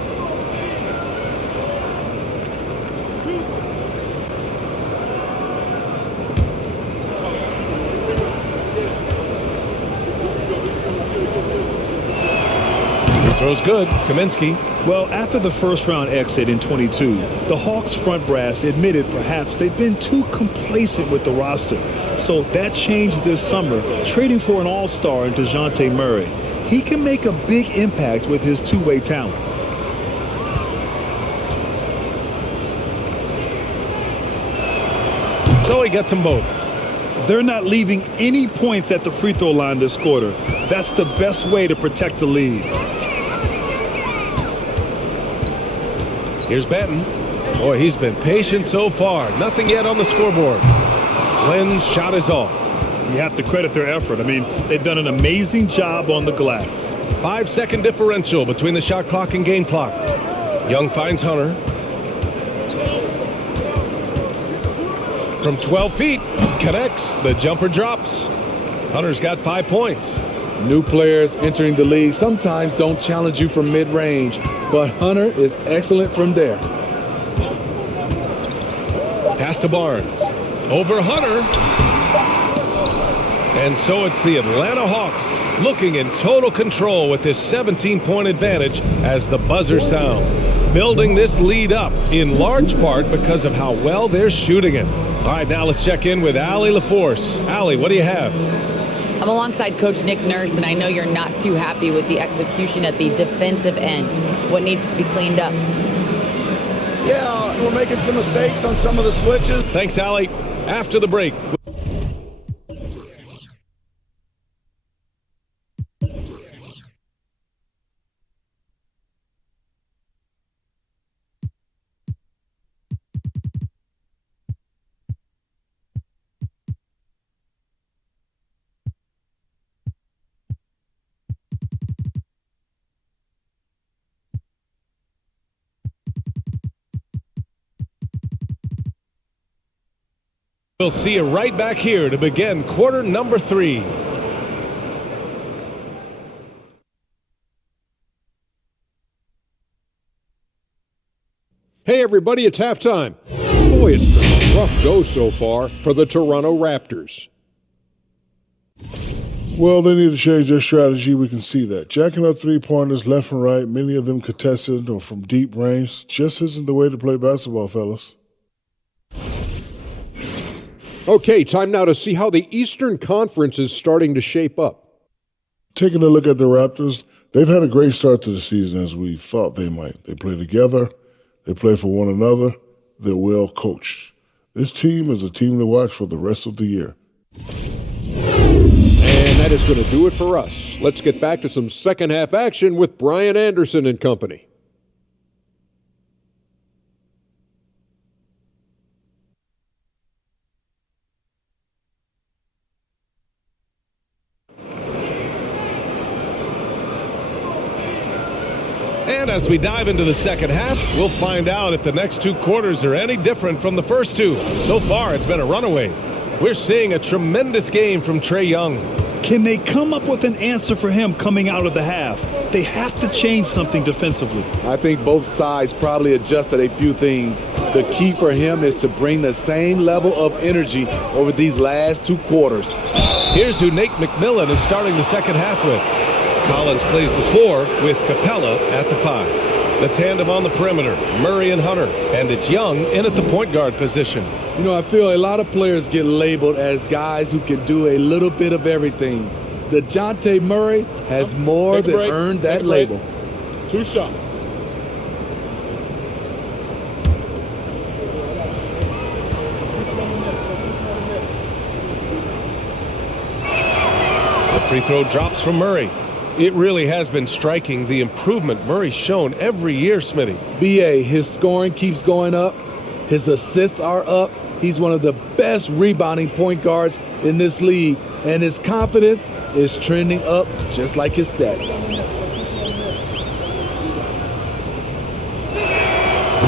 Throw's good. Kaminsky. Well, after the first-round exit in 22, the Hawks front brass admitted perhaps they've been too complacent with the roster. So that changed this summer, trading for an all-star in DeJounte Murray. he can make a big impact with his two-way talent. So he gets them both. They're not leaving any points at the free throw line this quarter. That's the best way to protect the lead. Here's Benton. Boy, he's been patient so far. Nothing yet on the scoreboard. Flynn's shot is off. You have to credit their effort. I mean, they've done an amazing job on the glass. 5-second differential between the shot clock and game clock. Young finds Hunter. From 12 feet, connects. The jumper drops. Hunter's got 5 points. New players entering the league sometimes don't challenge you from mid-range, but Hunter is excellent from there. Pass to Barnes. Over Hunter. And so it's the Atlanta Hawks looking in total control with this 17-point advantage as the buzzer sounds. Building this lead up in large part because of how well they're shooting it. All right, now let's check in with Allie LaForce. Allie, what do you have? I'm alongside Coach Nick Nurse, and I know you're not too happy with the execution at the defensive end. What needs to be cleaned up? Yeah, we're making some mistakes on some of the switches. Thanks, Allie. After the break. We'll see you right back here to begin quarter number 3. Hey everybody, it's halftime. Boy, it's been a rough go so far for the Toronto Raptors. Well, they need to change their strategy. We can see that. Jacking up three-pointers left and right, many of them contested or from deep range, just isn't the way to play basketball, fellas. Okay, time now to see how the Eastern Conference is starting to shape up. Taking a look at the Raptors, they've had a great start to the season as we thought they might. They play together, they play for one another, they're well coached. This team is a team to watch for the rest of the year. And that is going to do it for us. Let's get back to some second half action with Brian Anderson and company. And as we dive into the second half, we'll find out if the next 2 quarters are any different from the first 2. So far, it's been a runaway. We're seeing a tremendous game from Trae Young. Can they come up with an answer for him coming out of the half? They have to change something defensively. I think both sides probably adjusted a few things. The key for him is to bring the same level of energy over these last 2 quarters. Here's who Nate McMillan is starting the second half with. Collins plays the 4 with Capella at the 5. The tandem on the perimeter, Murray and Hunter. And it's Young in at the point guard position. You know, I feel a lot of players get labeled as guys who can do a little bit of everything. DeJounte Murray has more than earned that label. 2 shots. The free throw drops from Murray. It really has been striking the improvement Murray's shown every year, Smitty. BA, his scoring keeps going up. His assists are up. He's one of the best rebounding point guards in this league. And his confidence is trending up just like his stats.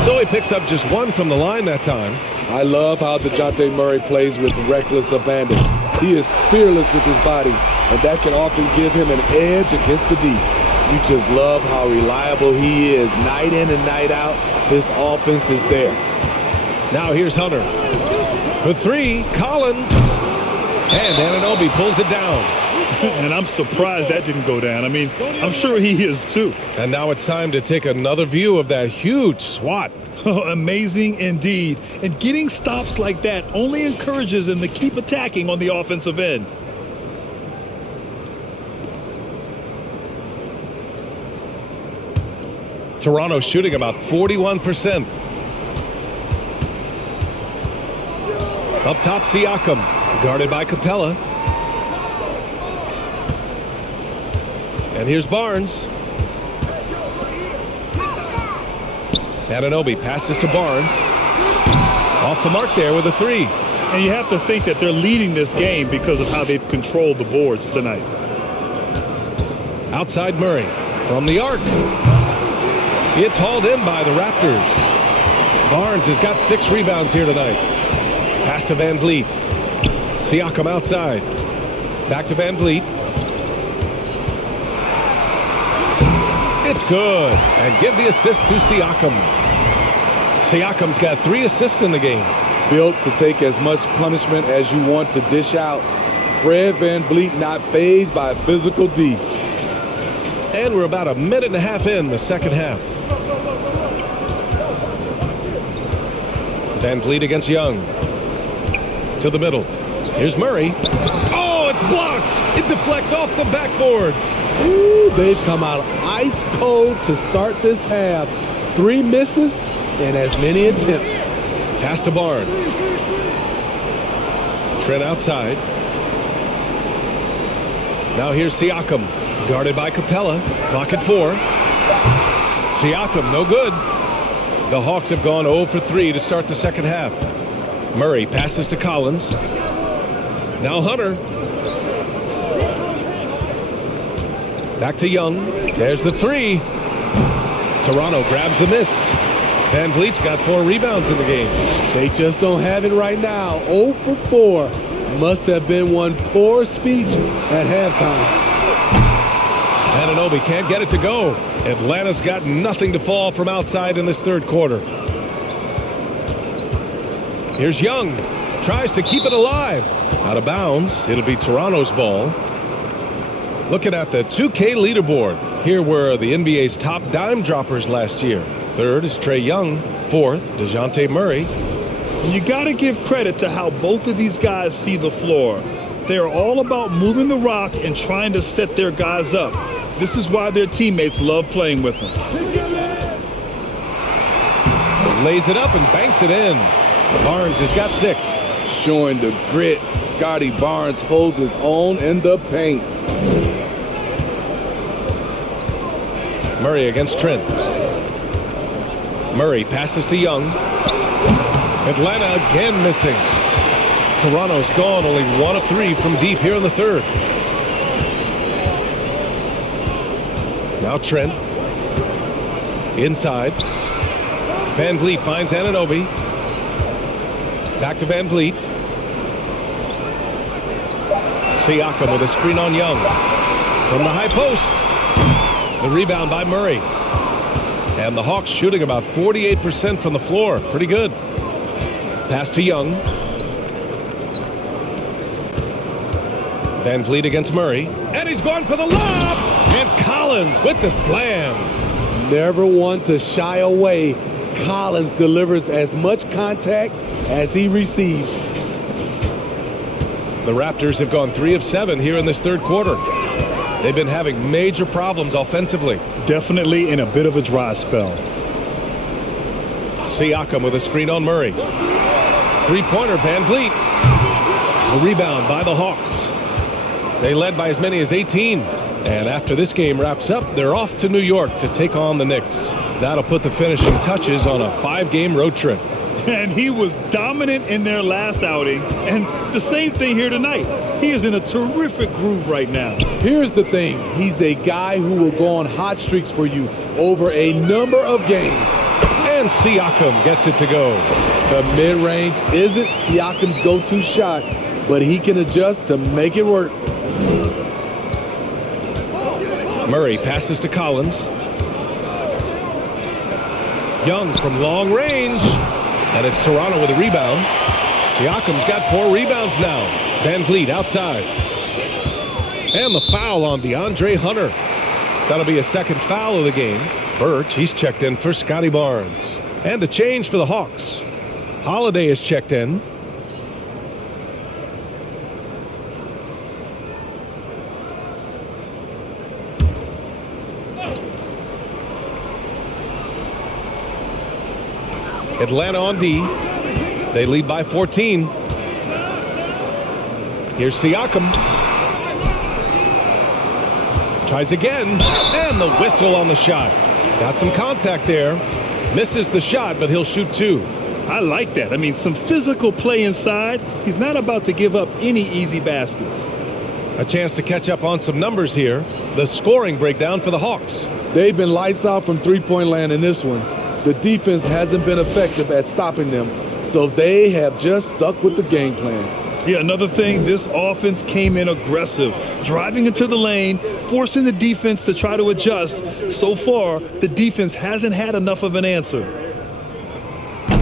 So he picks up just 1 from the line that time. I love how DeJounte Murray plays with reckless abandon. He is fearless with his body, and that can often give him an edge against the deep. You just love how reliable he is night in and night out. His offense is there. Now here's Hunter. For 3, Collins. And Anunoby pulls it down. And I'm surprised that didn't go down. I mean, I'm sure he is too. And now it's time to take another view of that huge swat. Amazing indeed. And getting stops like that only encourages them to keep attacking on the offensive end. Toronto shooting about 41%. Up top, Siakam, guarded by Capella. And here's Barnes. Anunoby passes to Barnes. Off the mark there with a three. And you have to think that they're leading this game because of how they've controlled the boards tonight. Outside Murray from the arc. It's hauled in by the Raptors. Barnes has got 6 rebounds here tonight. Pass to Van Vliet. Siakam outside. Back to Van Vliet. It's good. And give the assist to Siakam. Siakam's got 3 assists in the game. Built to take as much punishment as you want to dish out. Fred Van Vliet not fazed by physical D. And we're about a minute and a half in the second half. Van Vliet against Young. To the middle. Here's Murray. Oh, it's blocked. It deflects off the backboard. Ooh, they've come out ice cold to start this half. 3 misses and as many attempts. Pass to Barnes. Trent outside. Now here's Siakam. Guarded by Capella. Clock at 4. Siakam, no good. The Hawks have gone 0 for 3 to start the second half. Murray passes to Collins. Now Hunter. Back to Young. There's the 3. Toronto grabs the miss. Van Vliet's got 4 rebounds in the game. They just don't have it right now. 0 for 4. Must have been one poor speech at halftime. Anunoby can't get it to go. Atlanta's got nothing to fall from outside in this third quarter. Here's Young. Tries to keep it alive. Out of bounds. It'll be Toronto's ball. Looking at the 2K leaderboard. Here were the NBA's top dime droppers last year. Third is Trae Young. Fourth, DeJounte Murray. You got to give credit to how both of these guys see the floor. They're all about moving the rock and trying to set their guys up. This is why their teammates love playing with them. Lays it up and banks it in. Barnes has got 6. Showing the grit, Scotty Barnes holds his own in the paint. Murray against Trent. Murray passes to Young. Atlanta again missing. Toronto's gone only 1 of 3 from deep here in the third. Now Trent. Inside. Van Vliet finds Anunoby. Back to Van Vliet. Siakam with a screen on Young. From the high post. The rebound by Murray. And the Hawks shooting about 48% from the floor. Pretty good. Pass to Young. Van Vliet against Murray. And he's gone for the lob. And Collins with the slam. Never one to shy away. Collins delivers as much contact as he receives. The Raptors have gone 3 of 7 here in this third quarter. They've been having major problems offensively. Definitely in a bit of a dry spell. Siakam with a screen on Murray. Three-pointer, Van Vliet. A rebound by the Hawks. They led by as many as 18. And after this game wraps up, they're off to New York to take on the Knicks. That'll put the finishing touches on a 5-game road trip. And he was dominant in their last outing. And the same thing here tonight. He is in a terrific groove right now. Here's the thing. He's a guy who will go on hot streaks for you over a number of games. And Siakam gets it to go. The mid-range isn't Siakam's go-to shot, but he can adjust to make it work. Murray passes to Collins. Young from long range. And it's Toronto with a rebound. Siakam's got 4 rebounds now. Van Vliet outside. And the foul on DeAndre Hunter. That'll be a second foul of the game. Birch, he's checked in for Scotty Barnes. And a change for the Hawks. Holiday is checked in. Atlanta on D. They lead by 14. Here's Siakam. Tries again, and the whistle on the shot. Got some contact there. Misses the shot, but he'll shoot two. I like that. I mean, some physical play inside. He's not about to give up any easy baskets. A chance to catch up on some numbers here. The scoring breakdown for the Hawks. They've been lights out from three-point land in this one. The defense hasn't been effective at stopping them, so they have just stuck with the game plan. Yeah, another thing, this offense came in aggressive, driving into the lane, forcing the defense to try to adjust. So far, the defense hasn't had enough of an answer.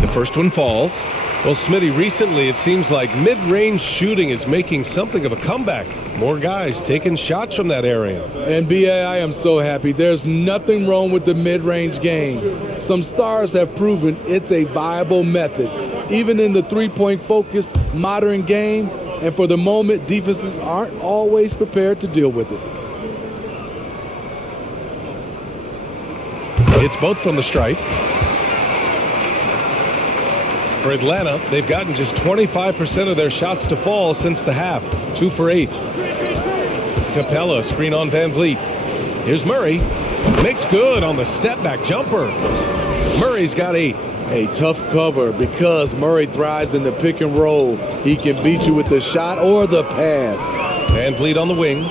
The first one falls. Well, Smitty, recently it seems like mid-range shooting is making something of a comeback. More guys taking shots from that area. And B.A., I am so happy. There's nothing wrong with the mid-range game. Some stars have proven it's a viable method, even in the three-point focused modern game. And for the moment, defenses aren't always prepared to deal with it. It's both from the stripe. For Atlanta, they've gotten just 25% of their shots to fall since the half. 2 for 8. Capella, screen on Van Vliet. Here's Murray. Makes good on the step-back jumper. Murray's got 8. A tough cover because Murray thrives in the pick and roll. He can beat you with the shot or the pass. Van Vliet on the wing.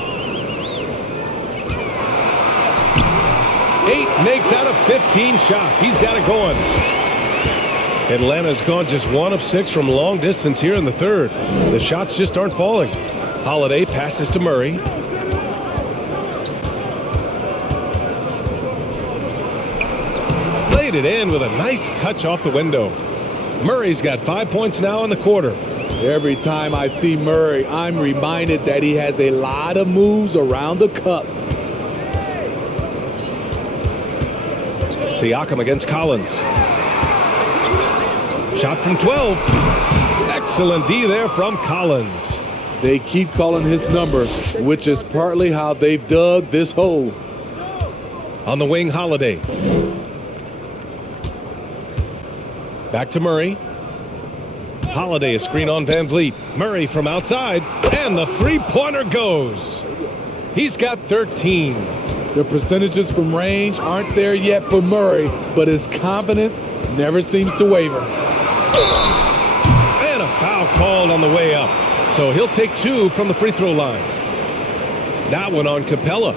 8 makes out of 15 shots. He's got it going. Atlanta's gone just 1 of 6 from long distance here in the third. The shots just aren't falling. Holiday passes to Murray. Laid it in with a nice touch off the window. Murray's got 5 points now in the quarter. Every time I see Murray, I'm reminded that he has a lot of moves around the cup. Siakam against Collins. Shot from 12. Excellent D there from Collins. They keep calling his number, which is partly how they've dug this hole. On the wing, Holiday. Back to Murray. Holiday, a screen on Van Vliet. Murray from outside, and the three-pointer goes. He's got 13. The percentages from range aren't there yet for Murray, but his confidence never seems to waver. And a foul called on the way up. So he'll take 2 from the free throw line. That one on Capella.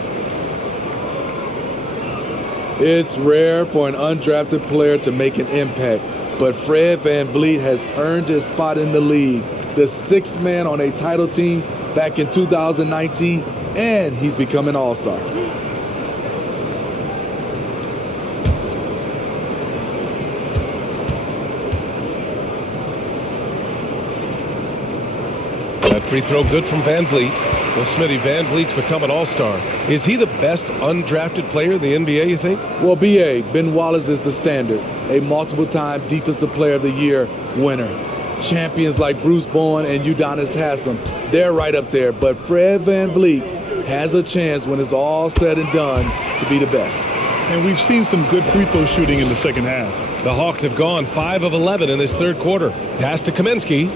It's rare for an undrafted player to make an impact, but Fred Van Vliet has earned his spot in the league. The 6th man on a title team back in 2019, and he's become an all-star. That free throw good from Van Vliet. Well, Smitty, Van Vliet's become an all-star. Is he the best undrafted player in the NBA, you think? Well, B.A., Ben Wallace is the standard, a multiple-time Defensive Player of the Year winner. Champions like Bruce Bowen and Udonis Haslem, they're right up there. But Fred Van Vliet has a chance when it's all said and done to be the best. And we've seen some good free throw shooting in the second half. The Hawks have gone 5 of 11 in this third quarter. Pass to Kaminsky.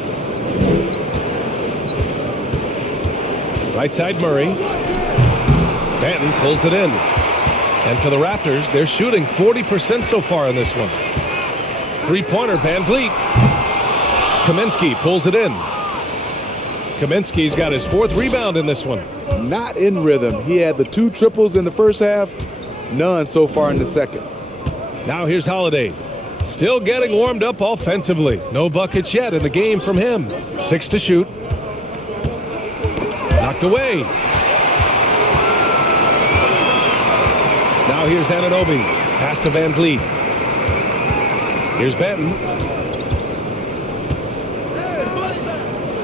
Right side Murray. Banton pulls it in. And for the Raptors, they're shooting 40% so far in this one. Three-pointer, Van Vliet. Kaminsky pulls it in. Kaminsky's got his 4th rebound in this one. Not in rhythm. He had the 2 triples in the first half, none so far in the second. Now here's Holiday. Still getting warmed up offensively. No buckets yet in the game from him. 6 to shoot. Knocked away. Now here's Anunoby. Pass to Van Vliet. Here's Banton.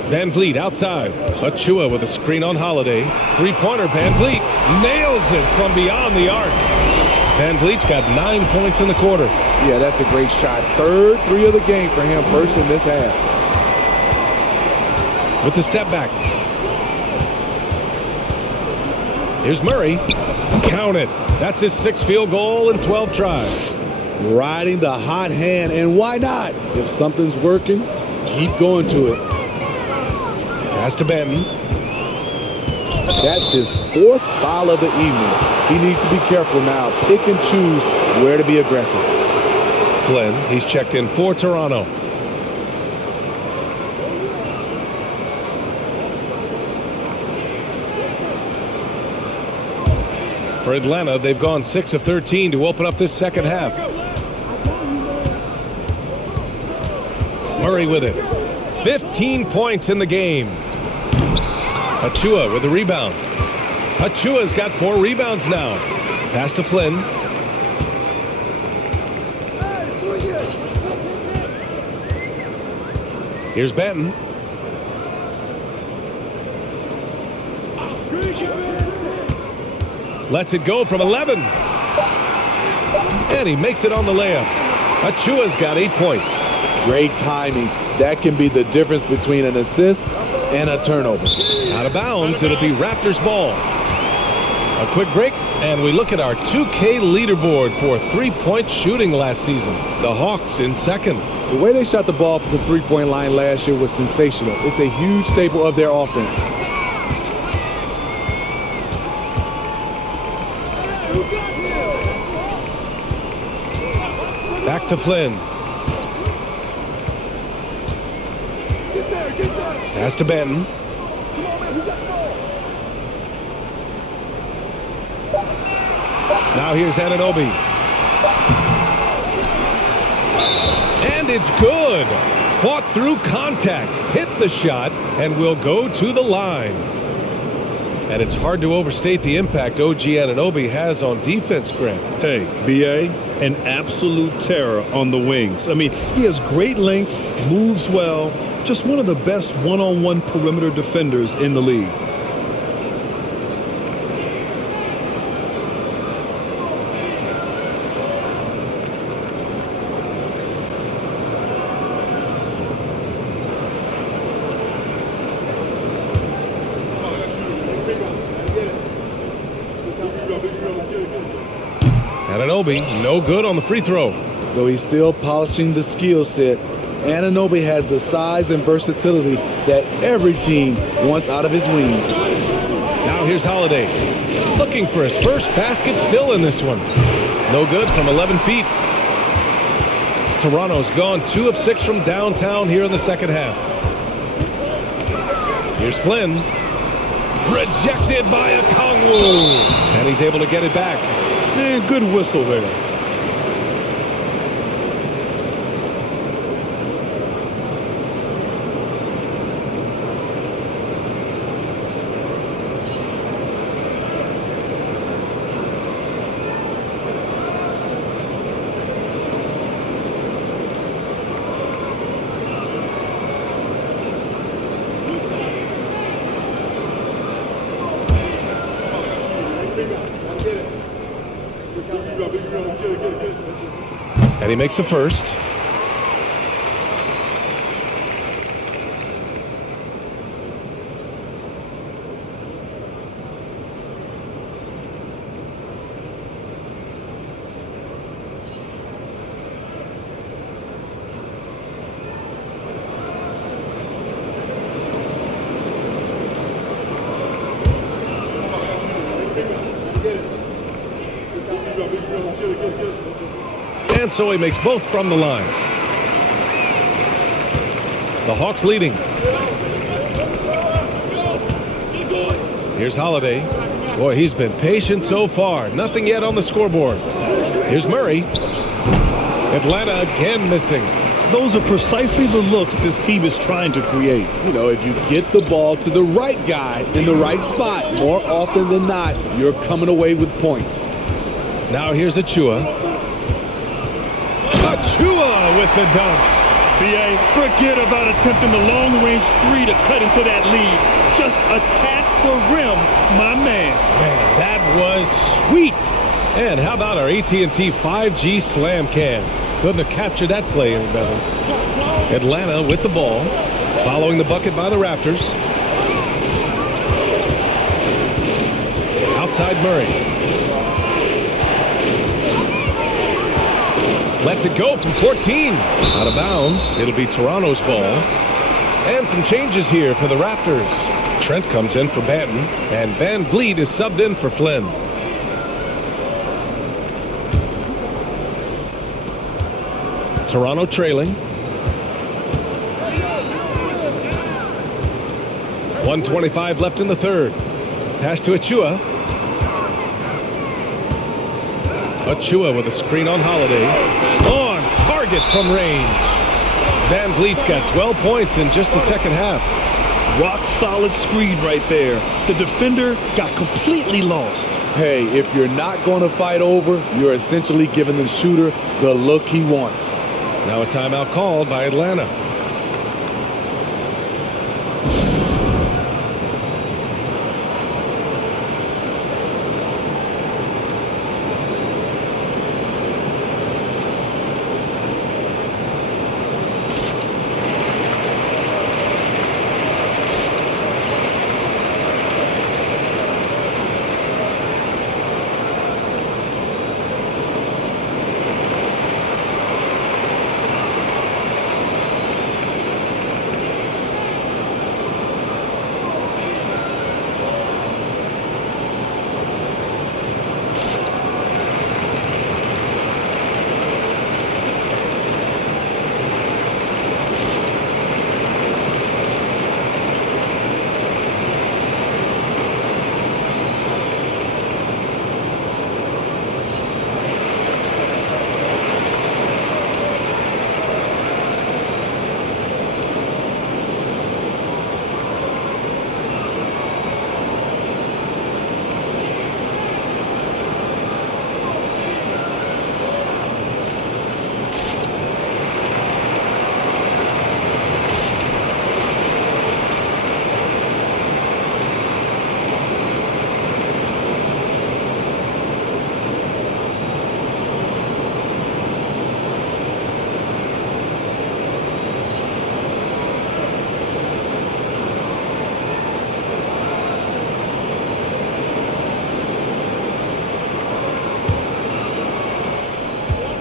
Van Vliet outside. Achua with a screen on Holiday. Three-pointer, Van Vliet nails it from beyond the arc. Van Vliet's got 9 points in the quarter. Yeah, that's a great shot. 3rd 3 of the game for him, first in this half. With the step back. Here's Murray. Count it. That's his 6th field goal in 12 tries. riding the hot hand, and why not? If something's working, keep going to it. Pass to Benton. That's his 4th foul of the evening. He needs to be careful now. Pick and choose where to be aggressive. Flynn, he's checked in for Toronto. For Atlanta, they've gone 6 of 13 to open up this second half. Murray with it. 15 points in the game. Achua with the rebound. Achua's got 4 rebounds now. Pass to Flynn. Here's Benton. Lets it go from 11. And he makes it on the layup. Achua's got 8 points. Great timing. That can be the difference between an assist and a turnover. Out of bounds, it'll be Raptors ball. A quick break, and we look at our 2K leaderboard for three-point shooting last season. The Hawks in second. The way they shot the ball from the three-point line last year was sensational. It's a huge staple of their offense. Back to Flynn. Pass to Benton. Now here's Anunoby. And it's good. Fought through contact, hit the shot, and will go to the line. And it's hard to overstate the impact OG Anunoby has on defense, Grant. Hey, B.A., an absolute terror on the wings. I mean, he has great length, moves well, just one of the best one-on-one perimeter defenders in the league. Anunoby, no good on the free throw. Though he's still polishing the skill set, Anunoby has the size and versatility that every team wants out of his wings. Now here's Holiday. Looking for his first basket, still in this one. No good from 11 feet. Toronto's gone 2 of 6 from downtown here in the second half. Here's Flynn. Rejected by Okongwu. And he's able to get it back. And good whistle there. And he makes the first. And so he makes both from the line. The Hawks leading. Here's Holiday. Boy, he's been patient so far. Nothing yet on the scoreboard. Here's Murray. Atlanta again missing. Those are precisely the looks this team is trying to create. You know, if you get the ball to the right guy in the right spot, more often than not, you're coming away with points. Now here's Achua. Achua with the dunk. B.A., forget about attempting the long-range three to cut into that lead. Just attack the rim, my man. Man, that was sweet. And how about our AT&T 5G slam cam? Couldn't have captured that play any better. Atlanta with the ball, following the bucket by the Raptors. Outside Murray. Lets it go from 14. Out of bounds. It'll be Toronto's ball. And some changes here for the Raptors. Trent comes in for Banton, and Van Vliet is subbed in for Flynn. Toronto trailing. 1:25 left in the third. Pass to Achua. Achua with a screen on Holiday. On target from range. Van Vliet's got 12 points in just the second half. Rock solid screen right there. The defender got completely lost. Hey, if you're not going to fight over, you're essentially giving the shooter the look he wants. Now a timeout called by Atlanta.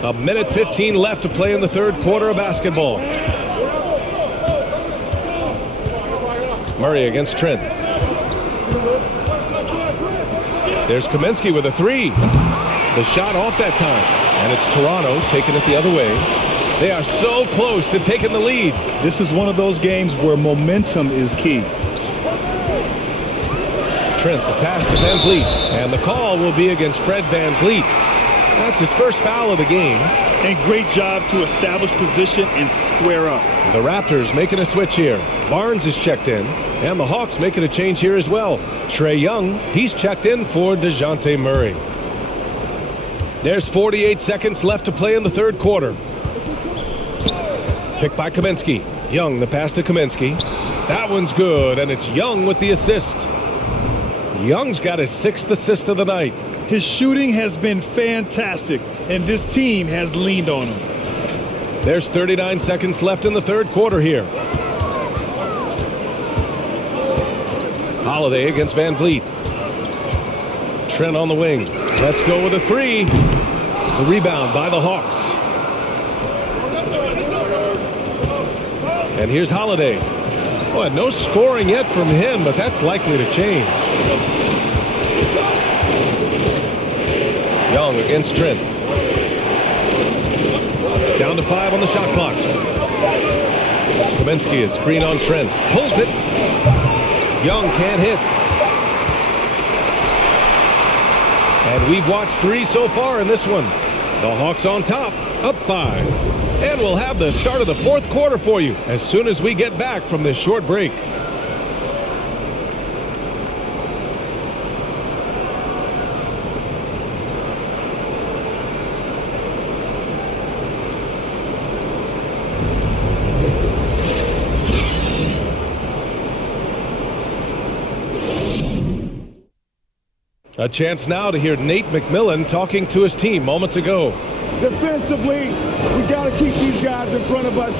A minute 15 left to play in the third quarter of basketball. Murray against Trent. There's Kaminsky with a three. The shot off that time. And it's Toronto taking it the other way. They are so close to taking the lead. This is one of those games where momentum is key. Trent, the pass to Van Vliet. And the call will be against Fred Van Vliet. That's his first foul of the game. And great job to establish position and square up. The Raptors making a switch here. Barnes is checked in. And the Hawks making a change here as well. Trae Young, he's checked in for DeJounte Murray. There's 48 seconds left to play in the third quarter. Picked by Kaminsky. Young, the pass to Kaminsky. That one's good, and it's Young with the assist. Young's got his 6th assist of the night. His shooting has been fantastic, and this team has leaned on him. There's 39 seconds left in the third quarter here. Holiday against Van Vliet. Trent on the wing. Let's go with a three. The rebound by the Hawks. And here's Holiday. Boy, no scoring yet from him, but that's likely to change. Young against Trent. Down to 5 on the shot clock. Kaminsky is screen on Trent. Pulls it. Young can't hit. And we've watched 3 so far in this one. The Hawks on top, up 5. And we'll have the start of the fourth quarter for you as soon as we get back from this short break. A chance now to hear Nate McMillan talking to his team moments ago. Defensively, we got to keep these guys in front of us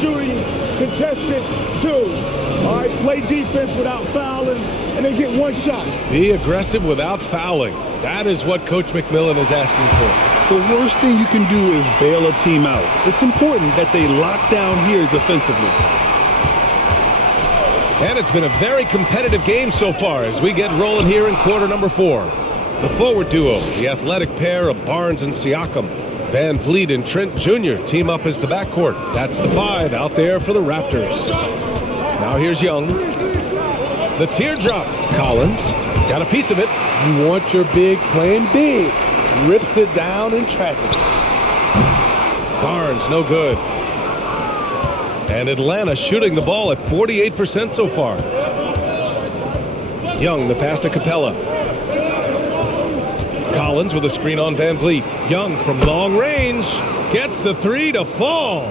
shooting contested 2. All right, play defense without fouling, and then get one shot. Be aggressive without fouling. That is what Coach McMillan is asking for. The worst thing you can do is bail a team out. It's important that they lock down here defensively. And it's been a very competitive game so far as we get rolling here in quarter number 4. The forward duo, the athletic pair of Barnes and Siakam. Van Vliet and Trent Jr. team up as the backcourt. That's the 5 out there for the Raptors. Now here's Young. The teardrop. Collins got a piece of it. You want your bigs playing big. Rips it down in traffic. Barnes, no good. And Atlanta shooting the ball at 48% so far. Young, the pass to Capella. Collins with a screen on Van Vliet. Young from long range gets the 3 to fall.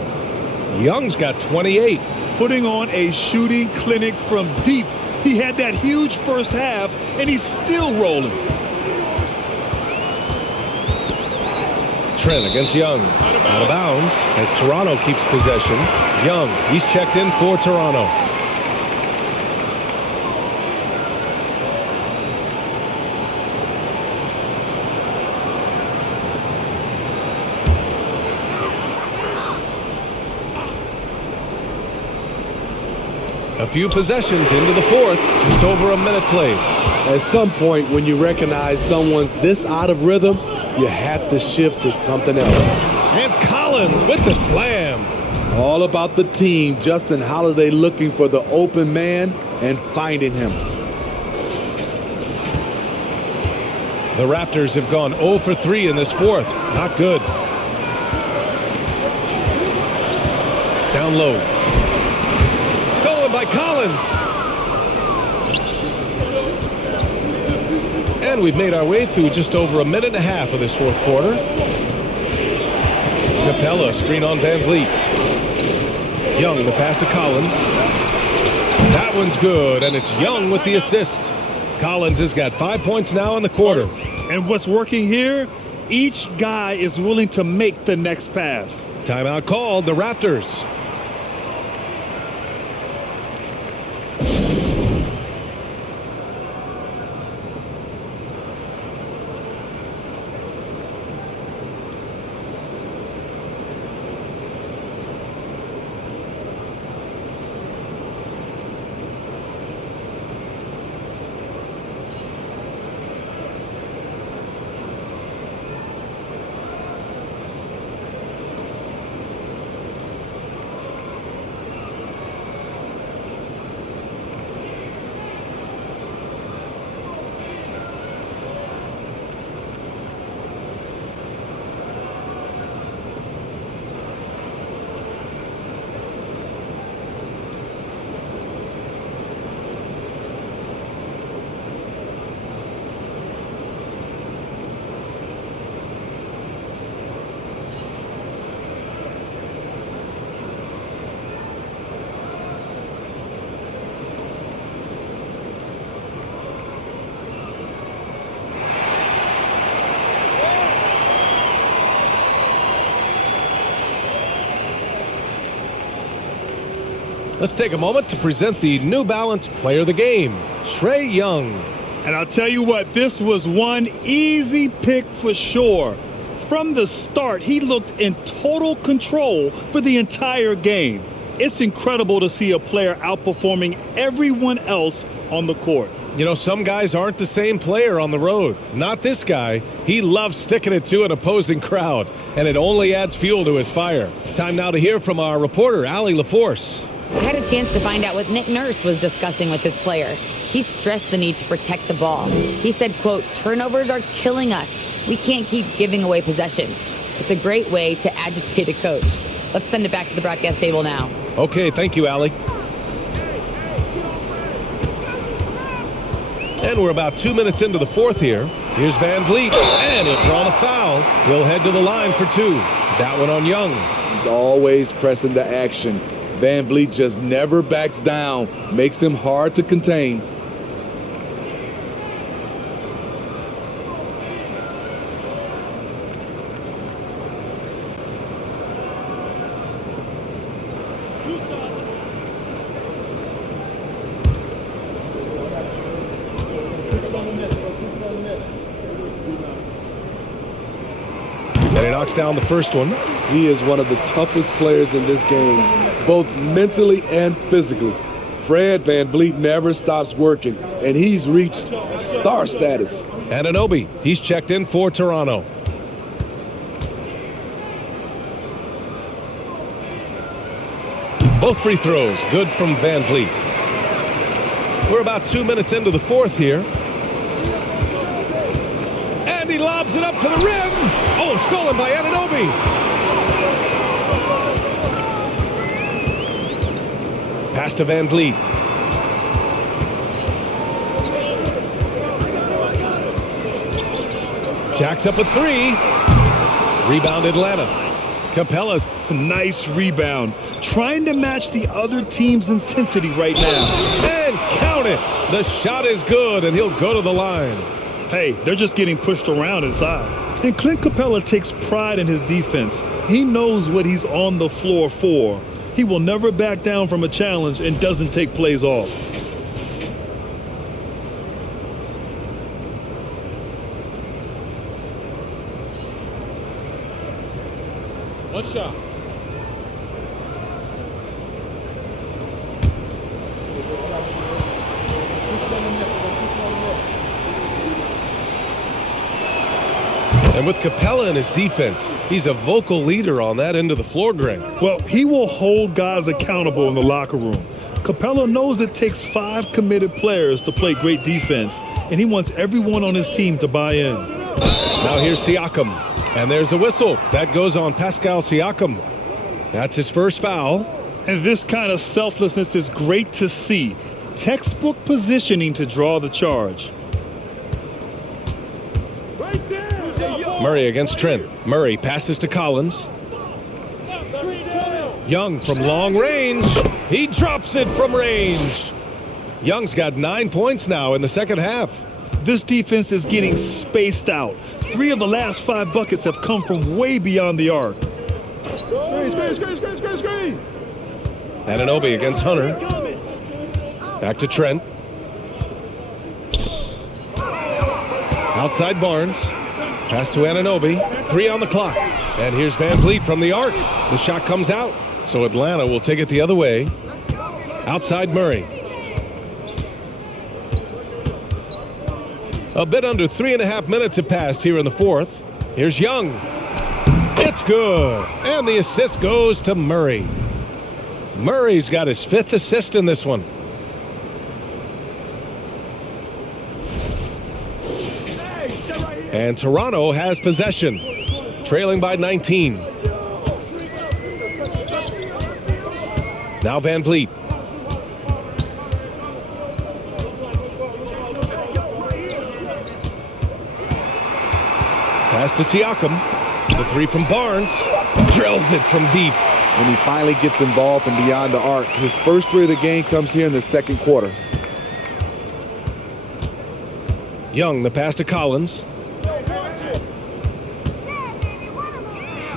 Young's got 28. Putting on a shooting clinic from deep. He had that huge first half, and he's still rolling. Trent against Young. Out of bounds as Toronto keeps possession. Young, he's checked in for Toronto. A few possessions into the 4th, just over a minute played. At some point, when you recognize someone's this out of rhythm, you have to shift to something else. And Collins with the slam. All about the team. Justin Holiday looking for the open man and finding him. The Raptors have gone 0 for 3 in this 4th. Not good. Down low. Stolen by Collins. And we've made our way through just over a minute and a half of this 4th quarter. Capella, screen on Van Vliet. Young, the pass to Collins. That one's good, and it's Young with the assist. Collins has got 5 points now in the quarter. And what's working here, each guy is willing to make the next pass. Timeout called, the Raptors. Let's take a moment to present the New Balance Player of the Game, Trae Young. And I'll tell you what, this was one easy pick for sure. From the start, he looked in total control for the entire game. It's incredible to see a player outperforming everyone else on the court. You know, some guys aren't the same player on the road. Not this guy. He loves sticking it to an opposing crowd, and it only adds fuel to his fire. Time now to hear from our reporter, Allie LaForce. I had a chance to find out what Nick Nurse was discussing with his players. He stressed the need to protect the ball. He said, quote, "Turnovers are killing us. We can't keep giving away possessions." It's a great way to agitate a coach. Let's send it back to the broadcast table now. Okay, thank you, Allie. And we're about 2 minutes into the 4th here. Here's Van Vliet, and he'll draw the foul. He'll head to the line for 2. That one on Young. He's always pressing the action. Van Vliet just never backs down, makes him hard to contain. And he knocks down the first one. He is one of the toughest players in this game, both mentally and physically. Fred VanVleet never stops working, and he's reached star status. Anunoby, he's checked in for Toronto. Both free throws, good from VanVleet. We're about 2 minutes into the fourth here. And he lobs it up to the rim. Oh, stolen by Anunoby. Pass to VanVleet. Jacks up a three. Rebound Atlanta. Capella's nice rebound. Trying to match the other team's intensity right now. And count it. The shot is good, and he'll go to the line. Hey, they're just getting pushed around inside. And Clint Capella takes pride in his defense. He knows what he's on the floor for. He will never back down from a challenge and doesn't take plays off. One shot. And with Capella in his defense, he's a vocal leader on that end of the floor, Greg. Well, he will hold guys accountable in the locker room. Capella knows it takes 5 committed players to play great defense, and he wants everyone on his team to buy in. Now here's Siakam, and there's a whistle. That goes on Pascal Siakam. That's his first foul. And this kind of selflessness is great to see. Textbook positioning to draw the charge. Murray against Trent. Murray passes to Collins. Young from long range. He drops it from range. Young's got 9 points now in the second half. This defense is getting spaced out. 3 of the last 5 buckets have come from way beyond the arc. Anunoby against Hunter. Back to Trent. Outside Barnes. Pass to Anunoby. 3 on the clock. And here's VanVleet from the arc. The shot comes out. So Atlanta will take it the other way. Outside Murray. A bit under 3.5 minutes have passed here in the fourth. Here's Young. It's good. And the assist goes to Murray. Murray's got his 5th assist in this one. And Toronto has possession, trailing by 19. Now VanVleet. Pass to Siakam. The 3 from Barnes. Drills it from deep. When he finally gets involved from beyond the arc, his first 3 of the game comes here in the second quarter. Young, the pass to Collins.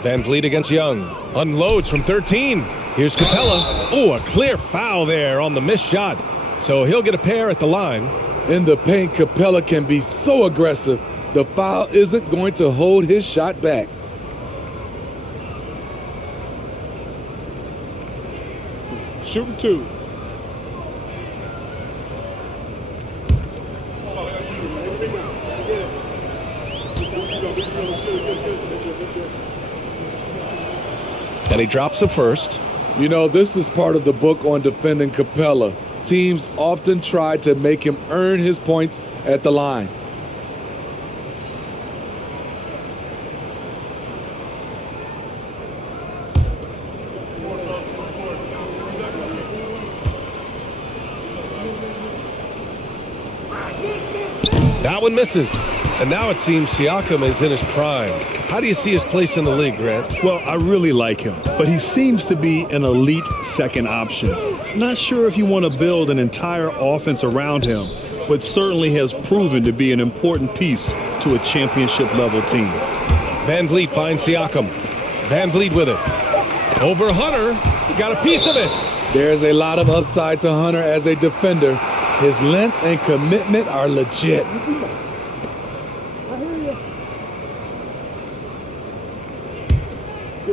VanVleet against Young. Unloads from 13. Here's Capella. Oh, a clear foul there on the missed shot. So he'll get a pair at the line. In the paint, Capella can be so aggressive. The foul isn't going to hold his shot back. Shooting 2. And he drops the first. You know, this is part of the book on defending Capella. Teams often try to make him earn his points at the line. That one misses. And now it seems Siakam is in his prime. How do you see his place in the league, Grant? Well, I really like him, but he seems to be an elite second option. Not sure if you want to build an entire offense around him, but certainly has proven to be an important piece to a championship-level team. VanVleet finds Siakam. VanVleet with it. Over Hunter. He got a piece of it. There's a lot of upside to Hunter as a defender. His length and commitment are legit.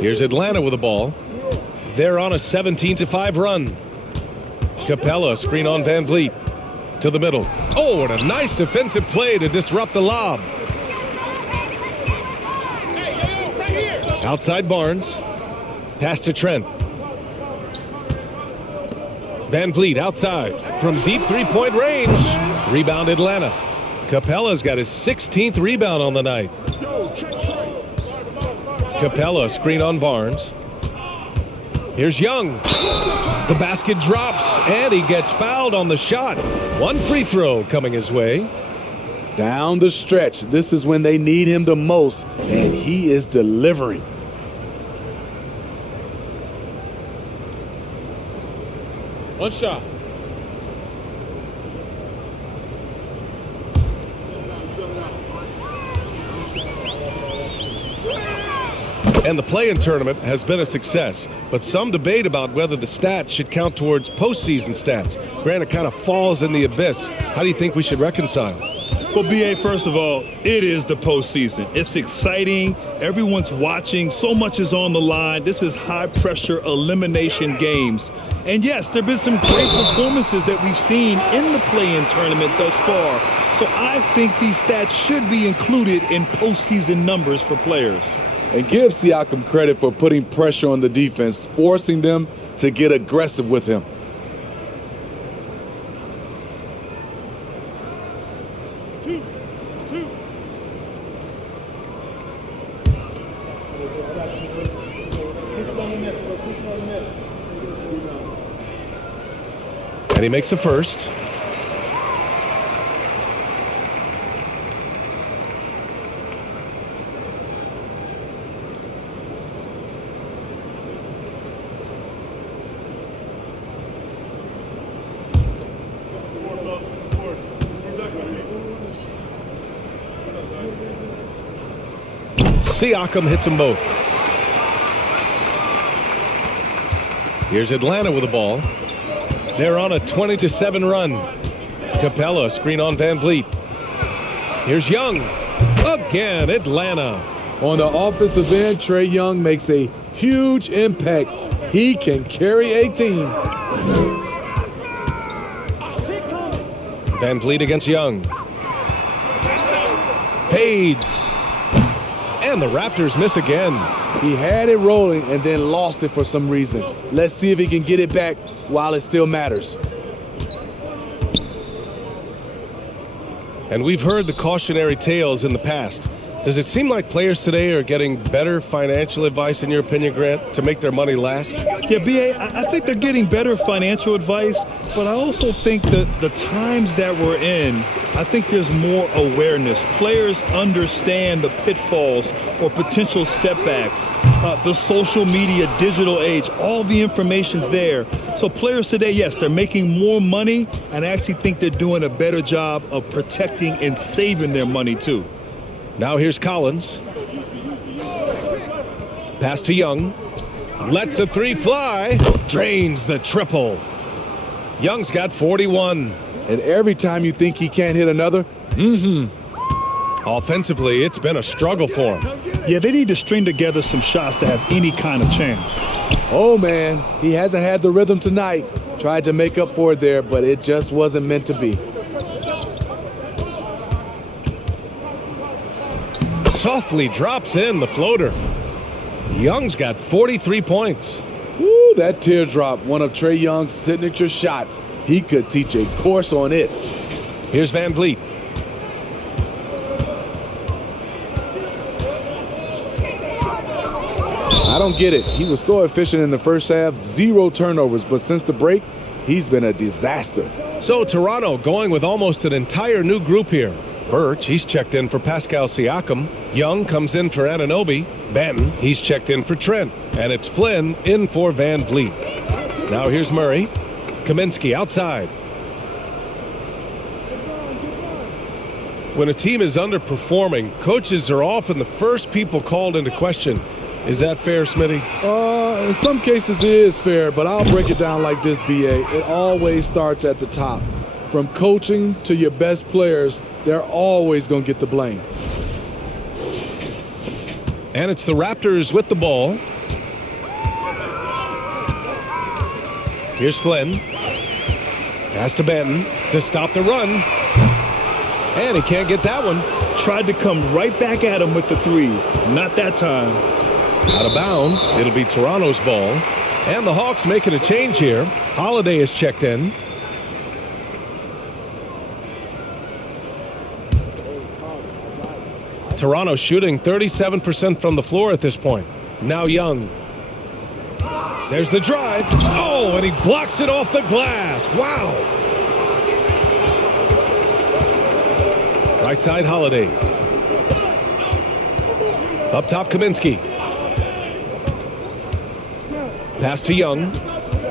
Here's Atlanta with the ball. They're on a 17-5 run. Capella, screen on Van Vliet. To the middle. Oh, and a nice defensive play to disrupt the lob. Outside Barnes. Pass to Trent. Van Vliet outside from deep three-point range. Rebound Atlanta. Capella's got his 16th rebound on the night. Capella, screen on Barnes. Here's Young. The basket drops, and he gets fouled on the shot. One free throw coming his way. Down the stretch, this is when they need him the most, and he is delivering. One shot. And the play-in tournament has been a success, but some debate about whether the stats should count towards postseason stats. Grant, it kind of falls in the abyss. How do you think we should reconcile? Well, B.A., first of all, it is the postseason. It's exciting. Everyone's watching. So much is on the line. This is high-pressure elimination games. And, yes, there have been some great performances that we've seen in the play-in tournament thus far. So I think these stats should be included in postseason numbers for players. And give Siakam credit for putting pressure on the defense, forcing them to get aggressive with him. And he makes a first. Siakam hits them both. Here's Atlanta with the ball. They're on a 20-7 run. Capella, screen on Van Vliet. Here's Young. Again, Atlanta. On the offensive end, Trae Young makes a huge impact. He can carry a team. Van Vliet against Young. Fades. And the Raptors miss again. He had it rolling and then lost it for some reason. Let's see if he can get it back while it still matters. And we've heard the cautionary tales in the past. Does it seem like players today are getting better financial advice, in your opinion, Grant, to make their money last? Yeah, B.A., I think they're getting better financial advice, but I also think that the times that we're in, I think there's more awareness. Players understand the pitfalls or potential setbacks, the social media, digital age, all the information's there. So players today, yes, they're making more money, and I actually think they're doing a better job of protecting and saving their money, too. Now here's Collins. Pass to Young. Lets the three fly. Drains the triple. Young's got 41. And every time you think he can't hit another, Offensively, it's been a struggle for him. Yeah, they need to string together some shots to have any kind of chance. oh man, he hasn't had the rhythm tonight. Tried to make up for it there, but it just wasn't meant to be. Softly drops in the floater. Young's got 43 points. Woo, that teardrop, one of Trae Young's signature shots. He could teach a course on it. Here's Van Vliet. I don't get it. He was so efficient in the first half, 0 turnovers, but since the break, he's been a disaster. So Toronto going with almost an entire new group here. Birch, he's checked in for Pascal Siakam. Young comes in for Anunoby. Banton, he's checked in for Trent. And it's Flynn in for Van Vliet. Now here's Murray. Kaminsky outside. When a team is underperforming, coaches are often the first people called into question. Is that fair, Smitty? In some cases it is fair, but I'll break it down like this, BA. It always starts at the top. From coaching to your best players, they're always going to get the blame. And it's the Raptors with the ball. Here's Flynn. Pass to Benton to stop the run. And he can't get that one. Tried to come right back at him with the three. Not that time. Out of bounds. It'll be Toronto's ball. And the Hawks making a change here. Holiday is checked in. Toronto shooting 37% from the floor at this point. Now Young. There's the drive. Oh, and he blocks it off the glass. Wow. Right side, Holiday. Up top, Kaminsky. Pass to Young.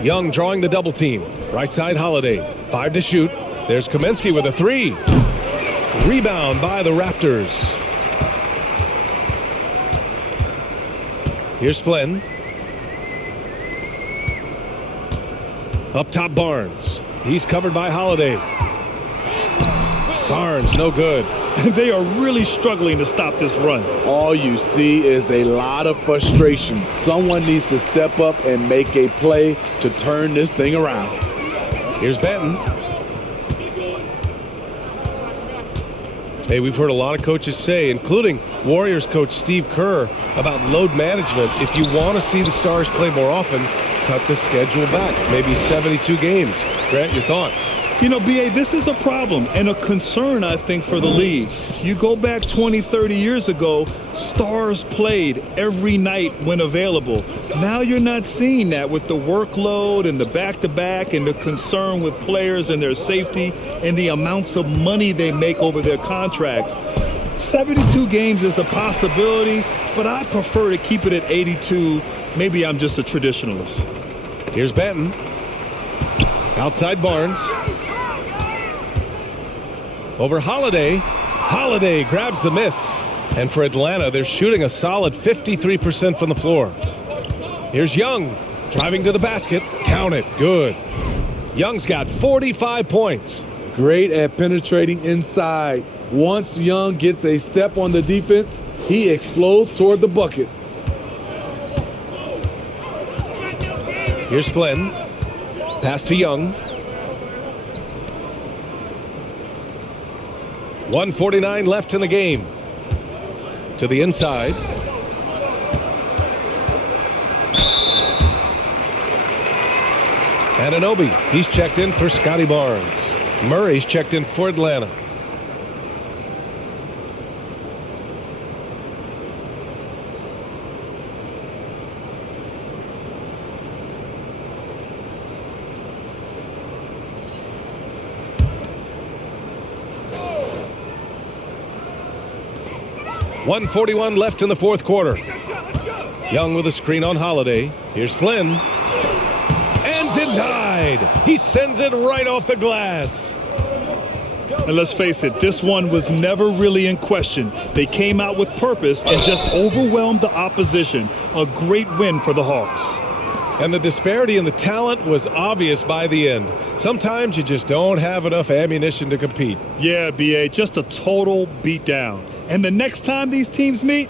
Young drawing the double team. Right side, Holiday. 5 to shoot. There's Kaminsky with a 3. Rebound by the Raptors. Here's Flynn. Up top, Barnes. He's covered by Holiday. Barnes, no good. They are really struggling to stop this run. All you see is a lot of frustration. Someone needs to step up and make a play to turn this thing around. Here's Benton. Hey, we've heard a lot of coaches say, including Warriors coach Steve Kerr, about load management. If you want to see the Stars play more often, cut the schedule back, maybe 72 games. Grant, your thoughts? You know, B.A., this is a problem and a concern, I think, for the league. You go back 20, 30 years ago, Stars played every night when available. Now you're not seeing that with the workload and the back-to-back and the concern with players and their safety and the amounts of money they make over their contracts. 72 games is a possibility, but I prefer to keep it at 82. Maybe I'm just a traditionalist. Here's Benton. Outside Barnes. Over Holiday. Holiday grabs the miss. And for Atlanta, they're shooting a solid 53% from the floor. Here's Young. Driving to the basket. Count it. Good. Young's got 45 points. Great at penetrating inside. Once Young gets a step on the defense, he explodes toward the bucket. Here's Flynn. Pass to Young. 1:49 left in the game. To the inside. Anunoby, he's checked in for Scotty Barnes. Murray's checked in for Atlanta. .141 left in the fourth quarter. Young with a screen on Holiday. Here's Flynn. And denied. He sends it right off the glass. And let's face it, this one was never really in question. They came out with purpose and just overwhelmed the opposition. A great win for the Hawks. And the disparity in the talent was obvious by the end. Sometimes you just don't have enough ammunition to compete. Yeah, B.A., just a total beatdown. And the next time these teams meet,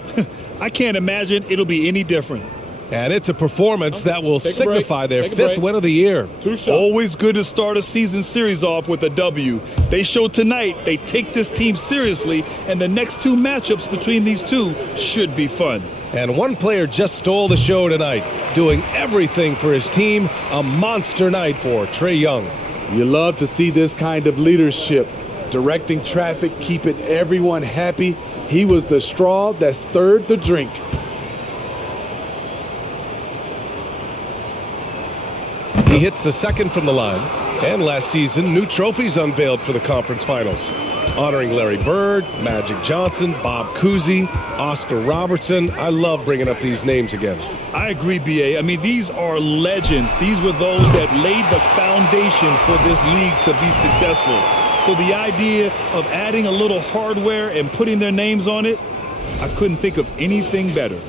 I can't imagine it'll be any different. And it's a performance that will signify their fifth win of the year. Always good to start a season series off with a W. They show tonight they take this team seriously, and the next two matchups between these two should be fun. And one player just stole the show tonight, doing everything for his team. A monster night for Trae Young. You love to see this kind of leadership, directing traffic, keeping everyone happy. He was the straw that stirred the drink. He hits the second from the line. And last season, new trophies unveiled for the conference finals, honoring Larry Bird, Magic Johnson, Bob Cousy, Oscar Robertson. I love bringing up these names again. I agree, B.A. I mean, these are legends. These were those that laid the foundation for this league to be successful. So the idea of adding a little hardware and putting their names on it, I couldn't think of anything better.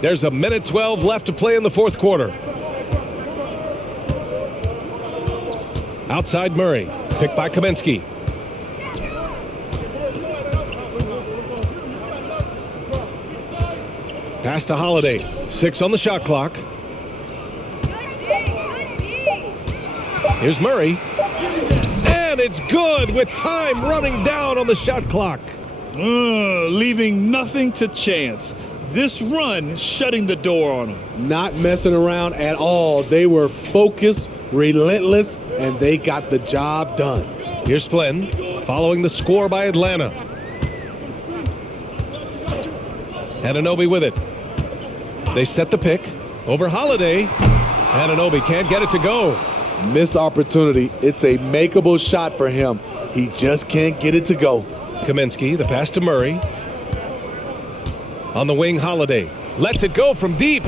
There's a minute 12 left to play in the fourth quarter. Outside Murray, picked by Kaminsky. Pass to Holiday. 6 on the shot clock. Here's Murray. And it's good with time running down on the shot clock. Leaving nothing to chance. This run shutting the door on them. Not messing around at all. They were focused, relentless, and they got the job done. Here's Flynn, following the score by Atlanta. Anunoby with it. They set the pick over Holiday. Anunoby can't get it to go. Missed opportunity. It's a makeable shot for him. He just can't get it to go. Kaminsky, the pass to Murray. On the wing, Holiday lets it go from deep.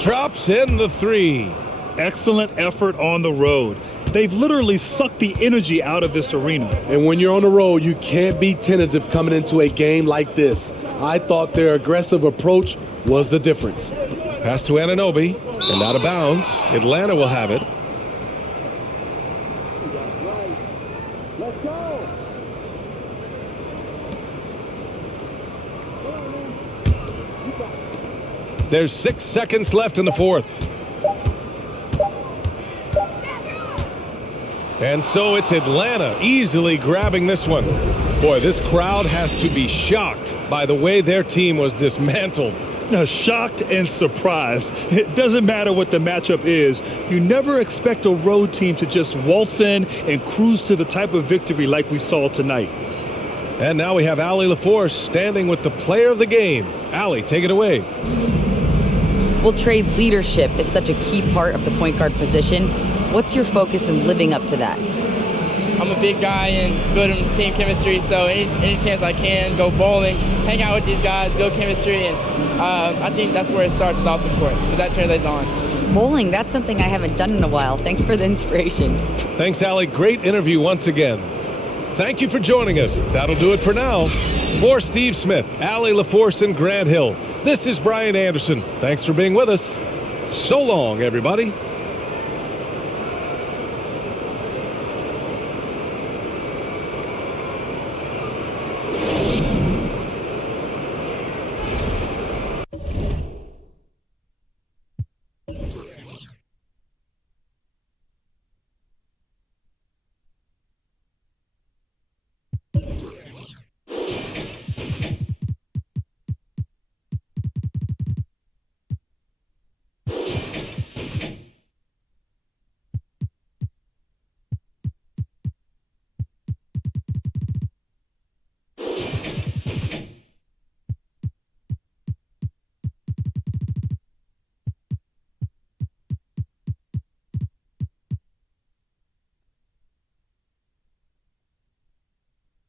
Drops in the three. Excellent effort on the road. They've literally sucked the energy out of this arena. And when you're on the road, you can't be tentative coming into a game like this. I thought their aggressive approach was the difference. Pass to Anunoby and out of bounds. Atlanta will have it. There's 6 seconds left in the fourth. And so it's Atlanta easily grabbing this one. Boy, this crowd has to be shocked by the way their team was dismantled. Now, shocked and surprised. It doesn't matter what the matchup is. You never expect a road team to just waltz in and cruise to the type of victory like we saw tonight. And now we have Allie LaForce standing with the player of the game. Allie, take it away. Well, Trey, leadership is such a key part of the point guard position. What's your focus in living up to that? I'm a big guy and building team chemistry, so any chance I can, go bowling, hang out with these guys, build chemistry, and I think that's where it starts is off the court. So that translates on. Bowling, that's something I haven't done in a while. Thanks for the inspiration. Thanks, Allie. Great interview once again. Thank you for joining us. That'll do it for now. For Steve Smith, Allie LaForce, and Grant Hill, this is Brian Anderson. Thanks for being with us. So long, everybody.